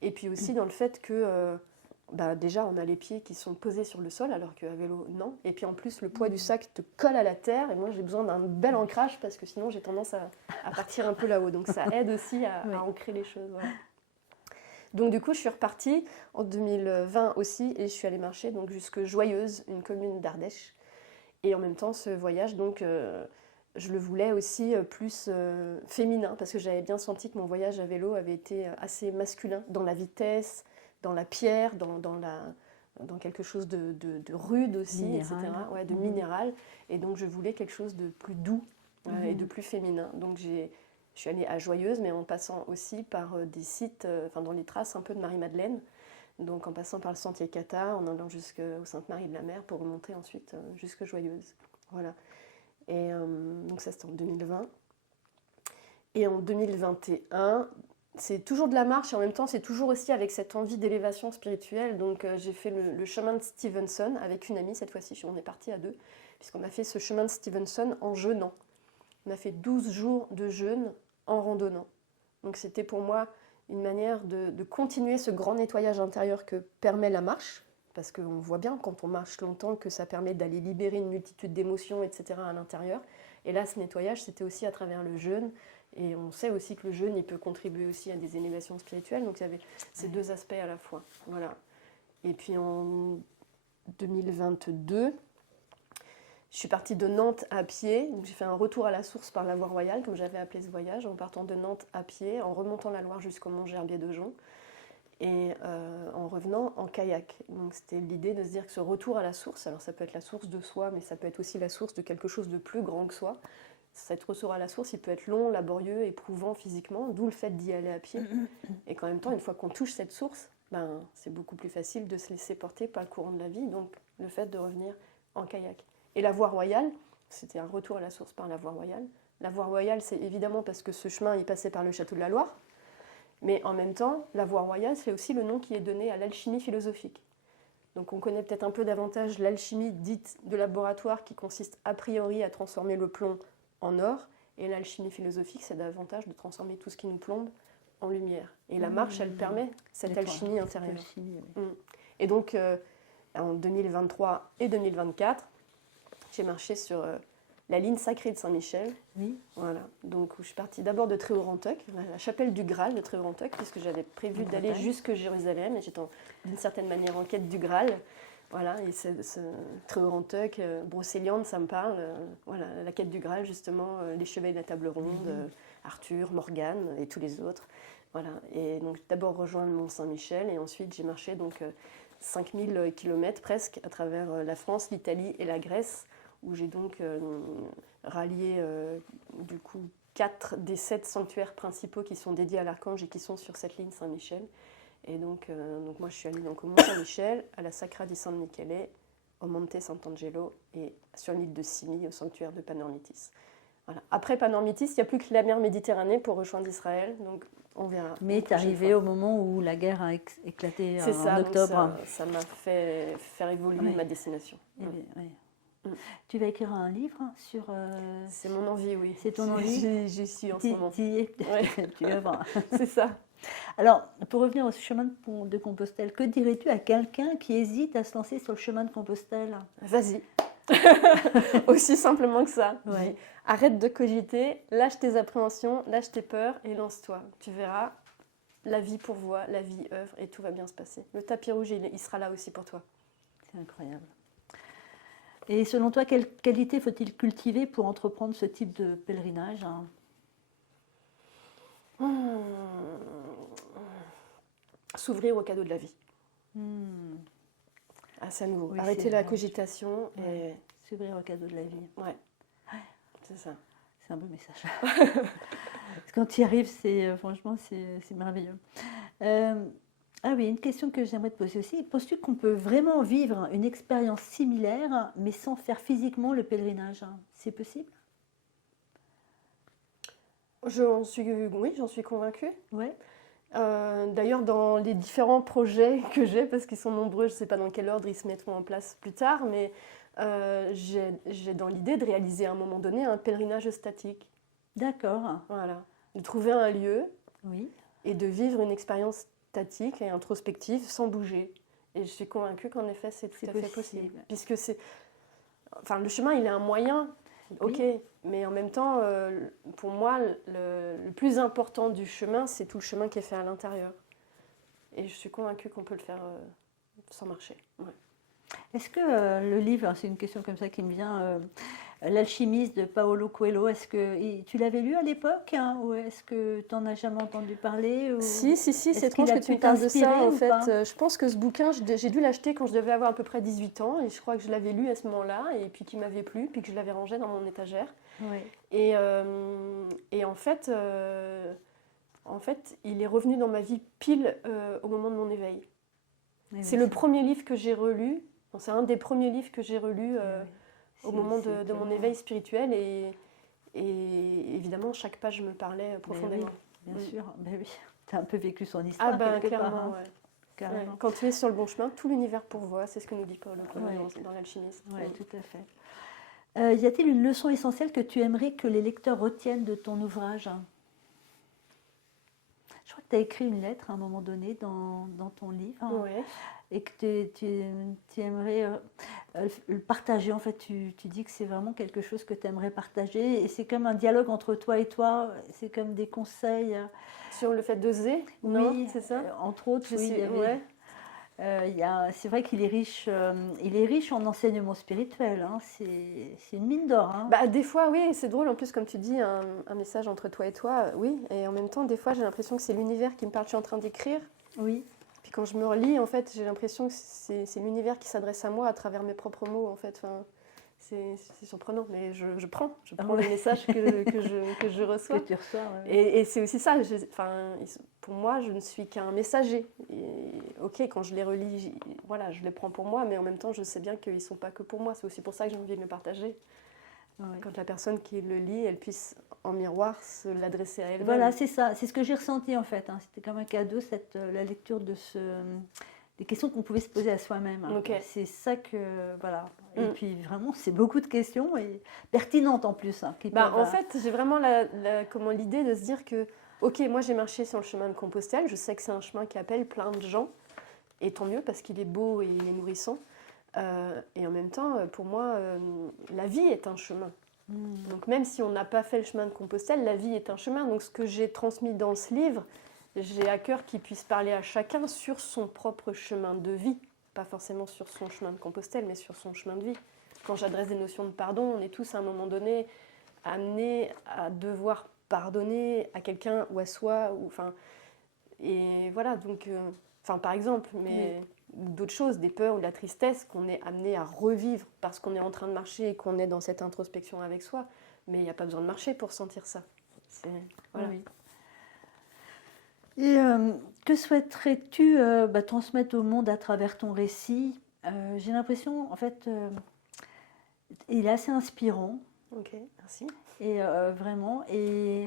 Et puis aussi dans le fait que déjà on a les pieds qui sont posés sur le sol alors qu'à vélo non. Et puis en plus le poids du sac te colle à la terre et moi j'ai besoin d'un bel ancrage parce que sinon j'ai tendance à partir un peu là-haut. Donc ça aide aussi à ancrer les choses. Voilà. Donc du coup, je suis repartie en 2020 aussi et je suis allée marcher donc jusque Joyeuse, une commune d'Ardèche. Et en même temps, ce voyage, donc, je le voulais aussi plus féminin parce que j'avais bien senti que mon voyage à vélo avait été assez masculin dans la vitesse, dans la pierre, dans quelque chose de rude aussi, Minéral. etc. Ouais, de minéral. Et donc, je voulais quelque chose de plus doux et de plus féminin. Donc, je suis allée à Joyeuse, mais en passant aussi par des sites, dans les traces un peu de Marie-Madeleine. Donc en passant par le sentier Cata, en allant jusqu'au Sainte-Marie-de-la-Mer pour remonter ensuite jusque Joyeuse. Voilà. Et donc ça c'était en 2020. Et en 2021, c'est toujours de la marche et en même temps c'est toujours aussi avec cette envie d'élévation spirituelle. Donc j'ai fait le chemin de Stevenson avec une amie cette fois-ci. On est partis à deux puisqu'on a fait ce chemin de Stevenson en jeûnant. On a fait 12 jours de jeûne en randonnant. Donc c'était pour moi une manière de continuer ce grand nettoyage intérieur que permet la marche, parce qu'on voit bien quand on marche longtemps que ça permet d'aller libérer une multitude d'émotions, etc. à l'intérieur. Et là, ce nettoyage, c'était aussi à travers le jeûne. Et on sait aussi que le jeûne, il peut contribuer aussi à des élévations spirituelles. Donc il y avait ces deux aspects à la fois. Voilà. Et puis en 2022... je suis partie de Nantes à pied, donc j'ai fait un retour à la source par la voie royale, comme j'avais appelé ce voyage, en partant de Nantes à pied, en remontant la Loire jusqu'au Mont Gerbier de Jonc, et en revenant en kayak. Donc c'était l'idée de se dire que ce retour à la source, alors ça peut être la source de soi, mais ça peut être aussi la source de quelque chose de plus grand que soi. Cet retour à la source, il peut être long, laborieux, éprouvant physiquement, d'où le fait d'y aller à pied. Et qu'en même temps, une fois qu'on touche cette source, c'est beaucoup plus facile de se laisser porter par le courant de la vie, donc le fait de revenir en kayak. Et la voie royale, c'était un retour à la source par la voie royale. La voie royale, c'est évidemment parce que ce chemin, il passait par le château de la Loire. Mais en même temps, la voie royale, c'est aussi le nom qui est donné à l'alchimie philosophique. Donc on connaît peut-être un peu davantage l'alchimie dite de laboratoire qui consiste a priori à transformer le plomb en or. Et l'alchimie philosophique, c'est davantage de transformer tout ce qui nous plombe en lumière. Et la marche, elle permet cette alchimie intérieure. Et donc, en 2023 et 2024, j'ai marché sur la ligne sacrée de Saint-Michel. Oui. Voilà. Donc, je suis partie d'abord de Tréhaut-Ranteuc, la chapelle du Graal de Tréhaut-Ranteuc, puisque j'avais prévu d'aller jusque Jérusalem, et j'étais d'une certaine manière en quête du Graal. Voilà, et ce Tréhaut-Ranteuc, Brocéliande, ça me parle. Voilà, la quête du Graal, justement, les chevaliers de la table ronde, Arthur, Morgane et tous les autres. Voilà. Et donc, d'abord rejoindre le Mont Saint-Michel, et ensuite j'ai marché donc 5000 km presque à travers la France, l'Italie et la Grèce, où j'ai donc rallié du coup 4 des 7 sanctuaires principaux qui sont dédiés à l'Archange et qui sont sur cette ligne Saint-Michel. Et donc moi je suis allée donc au Mont Saint-Michel, à la Sacra di San Michele, au Monte Sant'Angelo et sur l'île de Symi, au sanctuaire de Panormitis. Voilà. Après Panormitis, il n'y a plus que la mer Méditerranée pour rejoindre Israël, donc on verra. Mais tu es arrivé au moment où la guerre a éclaté en octobre. Ça m'a fait faire évoluer ma destination. Tu vas écrire un livre sur... C'est mon envie, oui. C'est ton envie. J'y suis en ce moment. Tu vas voir. C'est ça. Alors, pour revenir au chemin de Compostelle, que dirais-tu à quelqu'un qui hésite à se lancer sur le chemin de Compostelle ? Vas-y. Aussi simplement que ça. Ouais. Arrête de cogiter, lâche tes appréhensions, lâche tes peurs et lance-toi. Tu verras, la vie pourvoit, la vie œuvre et tout va bien se passer. Le tapis rouge, il sera là aussi pour toi. C'est incroyable. Et selon toi, quelle qualité faut-il cultiver pour entreprendre ce type de pèlerinage, hein? S'ouvrir au cadeau de la vie. Hmm. Ah, c'est à nouveau. Oui, Arrêter c'est la vrai. cogitation Ouais. S'ouvrir au cadeau de la vie. Ouais, c'est ça. C'est un beau message. Parce que quand tu y arrives, franchement, c'est merveilleux. Ah oui, une question que j'aimerais te poser aussi. Penses-tu qu'on peut vraiment vivre une expérience similaire, mais sans faire physiquement le pèlerinage, hein? C'est possible? Oui, j'en suis convaincue. Ouais. D'ailleurs, dans les différents projets que j'ai, parce qu'ils sont nombreux, je ne sais pas dans quel ordre ils se mettront en place plus tard, mais j'ai dans l'idée de réaliser à un moment donné un pèlerinage statique. D'accord. Voilà. De trouver un lieu Oui. et de vivre une expérience statique et introspective sans bouger. Et je suis convaincue qu'en effet, c'est tout à fait possible. Puisque le chemin, il est un moyen, ok, Oui. mais en même temps, pour moi, le plus important du chemin, c'est tout le chemin qui est fait à l'intérieur. Et je suis convaincue qu'on peut le faire sans marcher. Ouais. Est-ce que le livre, c'est une question comme ça qui me vient, L'alchimiste de Paolo Coelho, tu l'avais lu à l'époque, hein, ou est-ce que tu n'en as jamais entendu parler, ou Si, c'est est-ce étrange qu'il a que tu pu me parles de ça. t'inspirer En ou fait, pas? je pense que ce bouquin, j'ai dû l'acheter quand je devais avoir à peu près 18 ans. Et je crois que je l'avais lu à ce moment-là, et puis qu'il m'avait plu, puis que je l'avais rangé dans mon étagère. Oui. Et en fait, il est revenu dans ma vie pile au moment de mon éveil. Oui, C'est le premier livre que j'ai relu. C'est un des premiers livres que j'ai relu au moment de mon éveil spirituel. Et évidemment, chaque page me parlait profondément. Oui, bien sûr. Ben oui. Tu as un peu vécu son histoire Ah ben quelque part, clairement, hein. ouais. Carrément. Ouais. Quand tu es sur le bon chemin, tout l'univers pourvoit. C'est ce que nous dit Paul Ouais. dans L'Alchimiste. Oui, tout à fait. Y a-t-il une leçon essentielle que tu aimerais que les lecteurs retiennent de ton ouvrage? Je crois que tu as écrit une lettre à un moment donné dans ton livre, hein, Ouais. et que tu aimerais le partager. En fait, tu dis que c'est vraiment quelque chose que tu aimerais partager, et c'est comme un dialogue entre toi et toi, c'est comme des conseils. Sur le fait d'oser, non, Oui, c'est ça? entre autres, Je oui, sais, il y avait. ouais. C'est vrai qu'il est riche en enseignements spirituels, hein. C'est une mine d'or, hein. Bah, des fois, oui, c'est drôle. En plus, comme tu dis, un message entre toi et toi, oui. Et en même temps, des fois, j'ai l'impression que c'est l'univers qui me parle. Je suis en train d'écrire. Oui, Puis quand je me relis, en fait, j'ai l'impression que c'est l'univers qui s'adresse à moi à travers mes propres mots, en fait. Enfin, c'est surprenant, mais je prends Ouais. les messages que je reçois. que tu reçois. Ouais. Et c'est aussi ça. Pour moi, je ne suis qu'un messager. Et, ok, quand je les relis, voilà, je les prends pour moi, mais en même temps, je sais bien qu'ils ne sont pas que pour moi. C'est aussi pour ça que j'ai envie de le partager. Ouais. Quand la personne qui le lit, elle puisse en miroir se l'adresser à elle-même. Voilà, c'est ça. C'est ce que j'ai ressenti en fait, hein. C'était comme un cadeau, la lecture des questions qu'on pouvait se poser à soi-même, hein. Ok. C'est ça que. Voilà. Et puis vraiment, c'est beaucoup de questions et pertinentes en plus, hein, qui peuvent, En fait, j'ai vraiment l'idée de se dire que, ok, moi j'ai marché sur le chemin de Compostelle, je sais que c'est un chemin qui appelle plein de gens, et tant mieux parce qu'il est beau et il est nourrissant. Et en même temps, pour moi, la vie est un chemin. Donc même si on n'a pas fait le chemin de Compostelle, la vie est un chemin. Donc ce que j'ai transmis dans ce livre, j'ai à cœur qu'il puisse parler à chacun sur son propre chemin de vie. Pas forcément sur son chemin de Compostelle, mais sur son chemin de vie. Quand j'adresse des notions de pardon, on est tous à un moment donné amenés à devoir pardonner à quelqu'un ou à soi. Et voilà, donc, par exemple, mais d'autres choses, des peurs ou de la tristesse qu'on est amené à revivre parce qu'on est en train de marcher et qu'on est dans cette introspection avec soi. Mais il n'y a pas besoin de marcher pour sentir ça. Voilà. Oui. Et que souhaiterais-tu transmettre au monde à travers ton récit? J'ai l'impression, en fait, il est assez inspirant. Ok, merci. Et vraiment. Et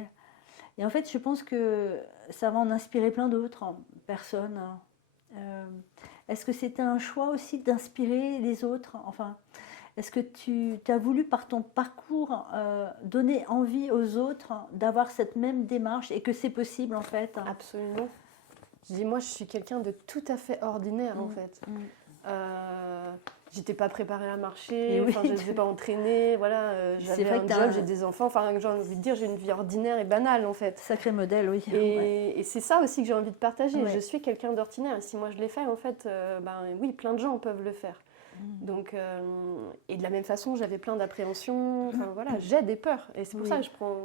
en fait, je pense que ça va en inspirer plein d'autres personnes. Est-ce que c'était un choix aussi d'inspirer les autres? Enfin, est-ce que tu as voulu, par ton parcours, donner envie aux autres d'avoir cette même démarche et que c'est possible, en fait? Absolument. Je dis, moi, je suis quelqu'un de tout à fait ordinaire, en fait. j'étais pas préparée à marcher, Et oui. enfin, je ne faisais pas entraîner, voilà, C'est j'avais vrai un que t'as job, un j'ai des enfants, enfin j'ai envie de dire j'ai une vie ordinaire et banale en fait. sacré modèle, oui. Ouais. Et c'est ça aussi que j'ai envie de partager. Ouais. Je suis quelqu'un d'ordinaire et si moi je l'ai fait en fait, ben oui, plein de gens peuvent le faire. Mm. Donc, et de la même façon, j'avais plein d'appréhensions. Enfin voilà, j'ai des peurs. Et c'est pour ça que je prends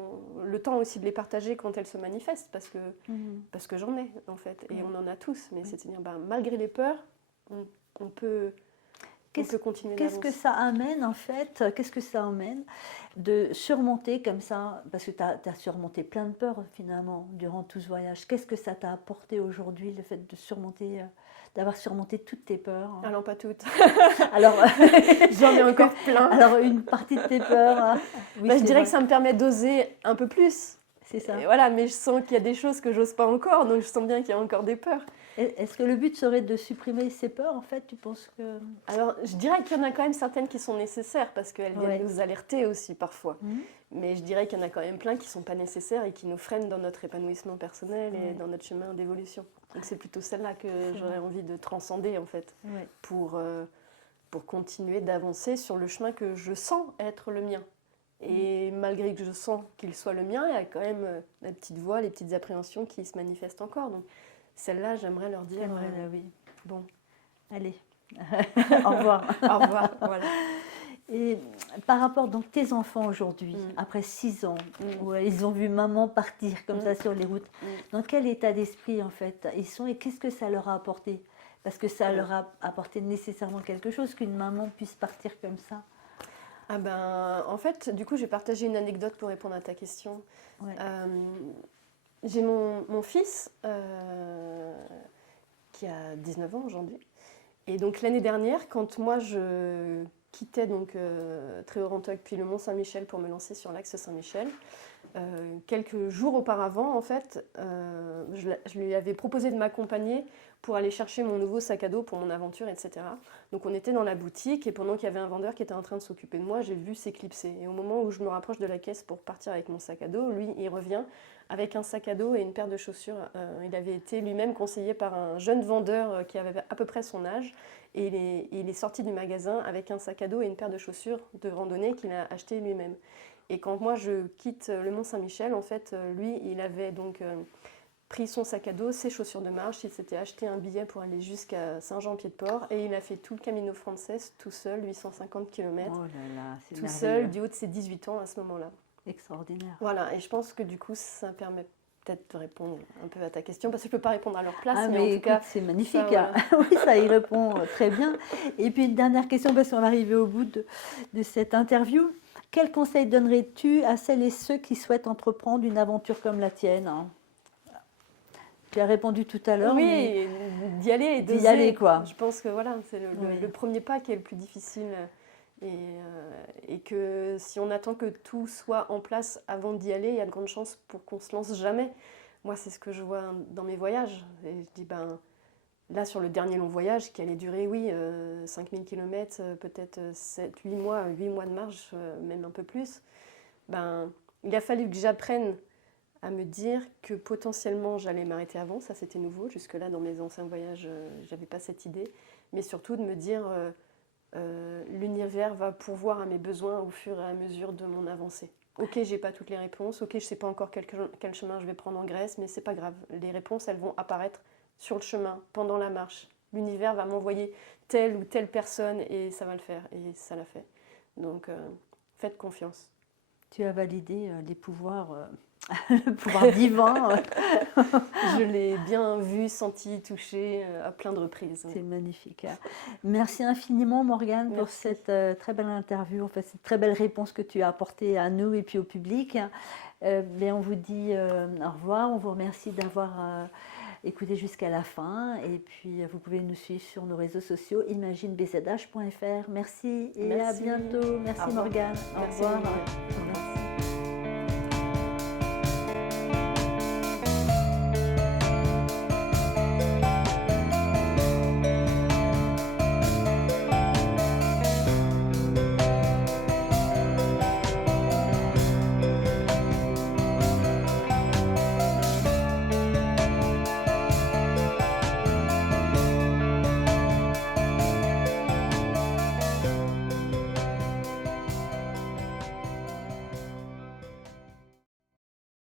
le temps aussi de les partager quand elles se manifestent, parce que j'en ai en fait. Et on en a tous. Mais c'est-à-dire, ben, malgré les peurs, on peut continuer d'avancer. Qu'est-ce que ça amène en fait? Qu'est-ce que ça amène de surmonter comme ça? Parce que tu as surmonté plein de peurs finalement durant tout ce voyage. Qu'est-ce que ça t'a apporté aujourd'hui, le fait de surmonter, d'avoir surmonté toutes tes peurs? Alors pas toutes. Alors, j'en ai encore plein. Alors une partie de tes peurs. Oui, je dirais que ça me permet d'oser un peu plus. C'est ça. Et voilà, mais je sens qu'il y a des choses que j'ose pas encore, donc je sens bien qu'il y a encore des peurs. Est-ce que le but serait de supprimer ces peurs, en fait, tu penses que... Alors, je dirais qu'il y en a quand même certaines qui sont nécessaires, parce qu'elles viennent nous alerter aussi parfois. Mais je dirais qu'il y en a quand même plein qui ne sont pas nécessaires et qui nous freinent dans notre épanouissement personnel et dans notre chemin d'évolution. Donc c'est plutôt celle-là que j'aurais envie de transcender, en fait, pour continuer d'avancer sur le chemin que je sens être le mien. Et malgré que je sens qu'il soit le mien, il y a quand même la petite voix, les petites appréhensions qui se manifestent encore. Donc celle-là, j'aimerais leur dire oui. Bon, allez, au revoir. Au revoir, voilà. Et par rapport donc tes enfants aujourd'hui, après 6 ans, où ils ont vu maman partir comme ça sur les routes, dans quel état d'esprit en fait ils sont et qu'est-ce que ça leur a apporté? Parce que ça leur a apporté nécessairement quelque chose qu'une maman puisse partir comme ça. Ah ben, en fait, du coup, j'ai partagé une anecdote pour répondre à ta question. Ouais. J'ai mon fils qui a 19 ans aujourd'hui. Et donc l'année dernière, quand moi je quittais donc Tréorenteuil puis le Mont-Saint-Michel pour me lancer sur l'axe Saint-Michel, quelques jours auparavant, en fait, je lui avais proposé de m'accompagner pour aller chercher mon nouveau sac à dos pour mon aventure, etc. Donc on était dans la boutique et pendant qu'il y avait un vendeur qui était en train de s'occuper de moi, j'ai vu s'éclipser. Et au moment où je me rapproche de la caisse pour partir avec mon sac à dos, lui, il revient avec un sac à dos et une paire de chaussures. Il avait été lui-même conseillé par un jeune vendeur qui avait à peu près son âge. Et il est sorti du magasin avec un sac à dos et une paire de chaussures de randonnée qu'il a acheté lui-même. Et quand moi je quitte le Mont-Saint-Michel, en fait, lui, il avait donc pris son sac à dos, ses chaussures de marche, il s'était acheté un billet pour aller jusqu'à Saint-Jean-Pied-de-Port et il a fait tout le Camino Frances tout seul, 850 km, tout seul, du haut de ses 18 ans à ce moment-là. Extraordinaire. Voilà, et je pense que du coup, ça permet peut-être de répondre un peu à ta question, parce que je ne peux pas répondre à leur place, mais en tout écoute, cas... c'est magnifique, ça, oui, ça y répond très bien. Et puis une dernière question, parce qu'on va arriver au bout de cette interview. Quel conseil donnerais-tu à celles et ceux qui souhaitent entreprendre une aventure comme la tienne? Tu as répondu tout à l'heure. Oui, mais d'y aller, d'y aller, quoi. Je pense que voilà, c'est le premier pas qui est le plus difficile. Et que si on attend que tout soit en place avant d'y aller, il y a de grandes chances pour qu'on se lance jamais. Moi, c'est ce que je vois dans mes voyages. Et je dis, ben, là, sur le dernier long voyage, qui allait durer, 5000 km, peut-être 8 mois de marche, même un peu plus, ben, il a fallu que j'apprenne à me dire que potentiellement j'allais m'arrêter avant. Ça, c'était nouveau. Jusque-là, dans mes anciens voyages, je n'avais pas cette idée. Mais surtout de me dire... l'univers va pourvoir à mes besoins au fur et à mesure de mon avancée. Ok, j'ai pas toutes les réponses, ok, je sais pas encore quel chemin je vais prendre en Grèce, mais c'est pas grave. Les réponses, elles vont apparaître sur le chemin, pendant la marche. L'univers va m'envoyer telle ou telle personne et ça va le faire, et ça l'a fait. Donc, faites confiance. Tu as validé les pouvoirs, le pouvoir divin. Je l'ai bien vu, senti, touché à plein de reprises. C'est magnifique. Merci infiniment Morgane pour cette très belle interview, en fait, cette très belle réponse que tu as apportée à nous et puis au public. On vous dit au revoir, on vous remercie d'avoir écouté jusqu'à la fin et puis vous pouvez nous suivre sur nos réseaux sociaux imaginebzh.fr. Merci et à bientôt. Merci Morgane. Au revoir.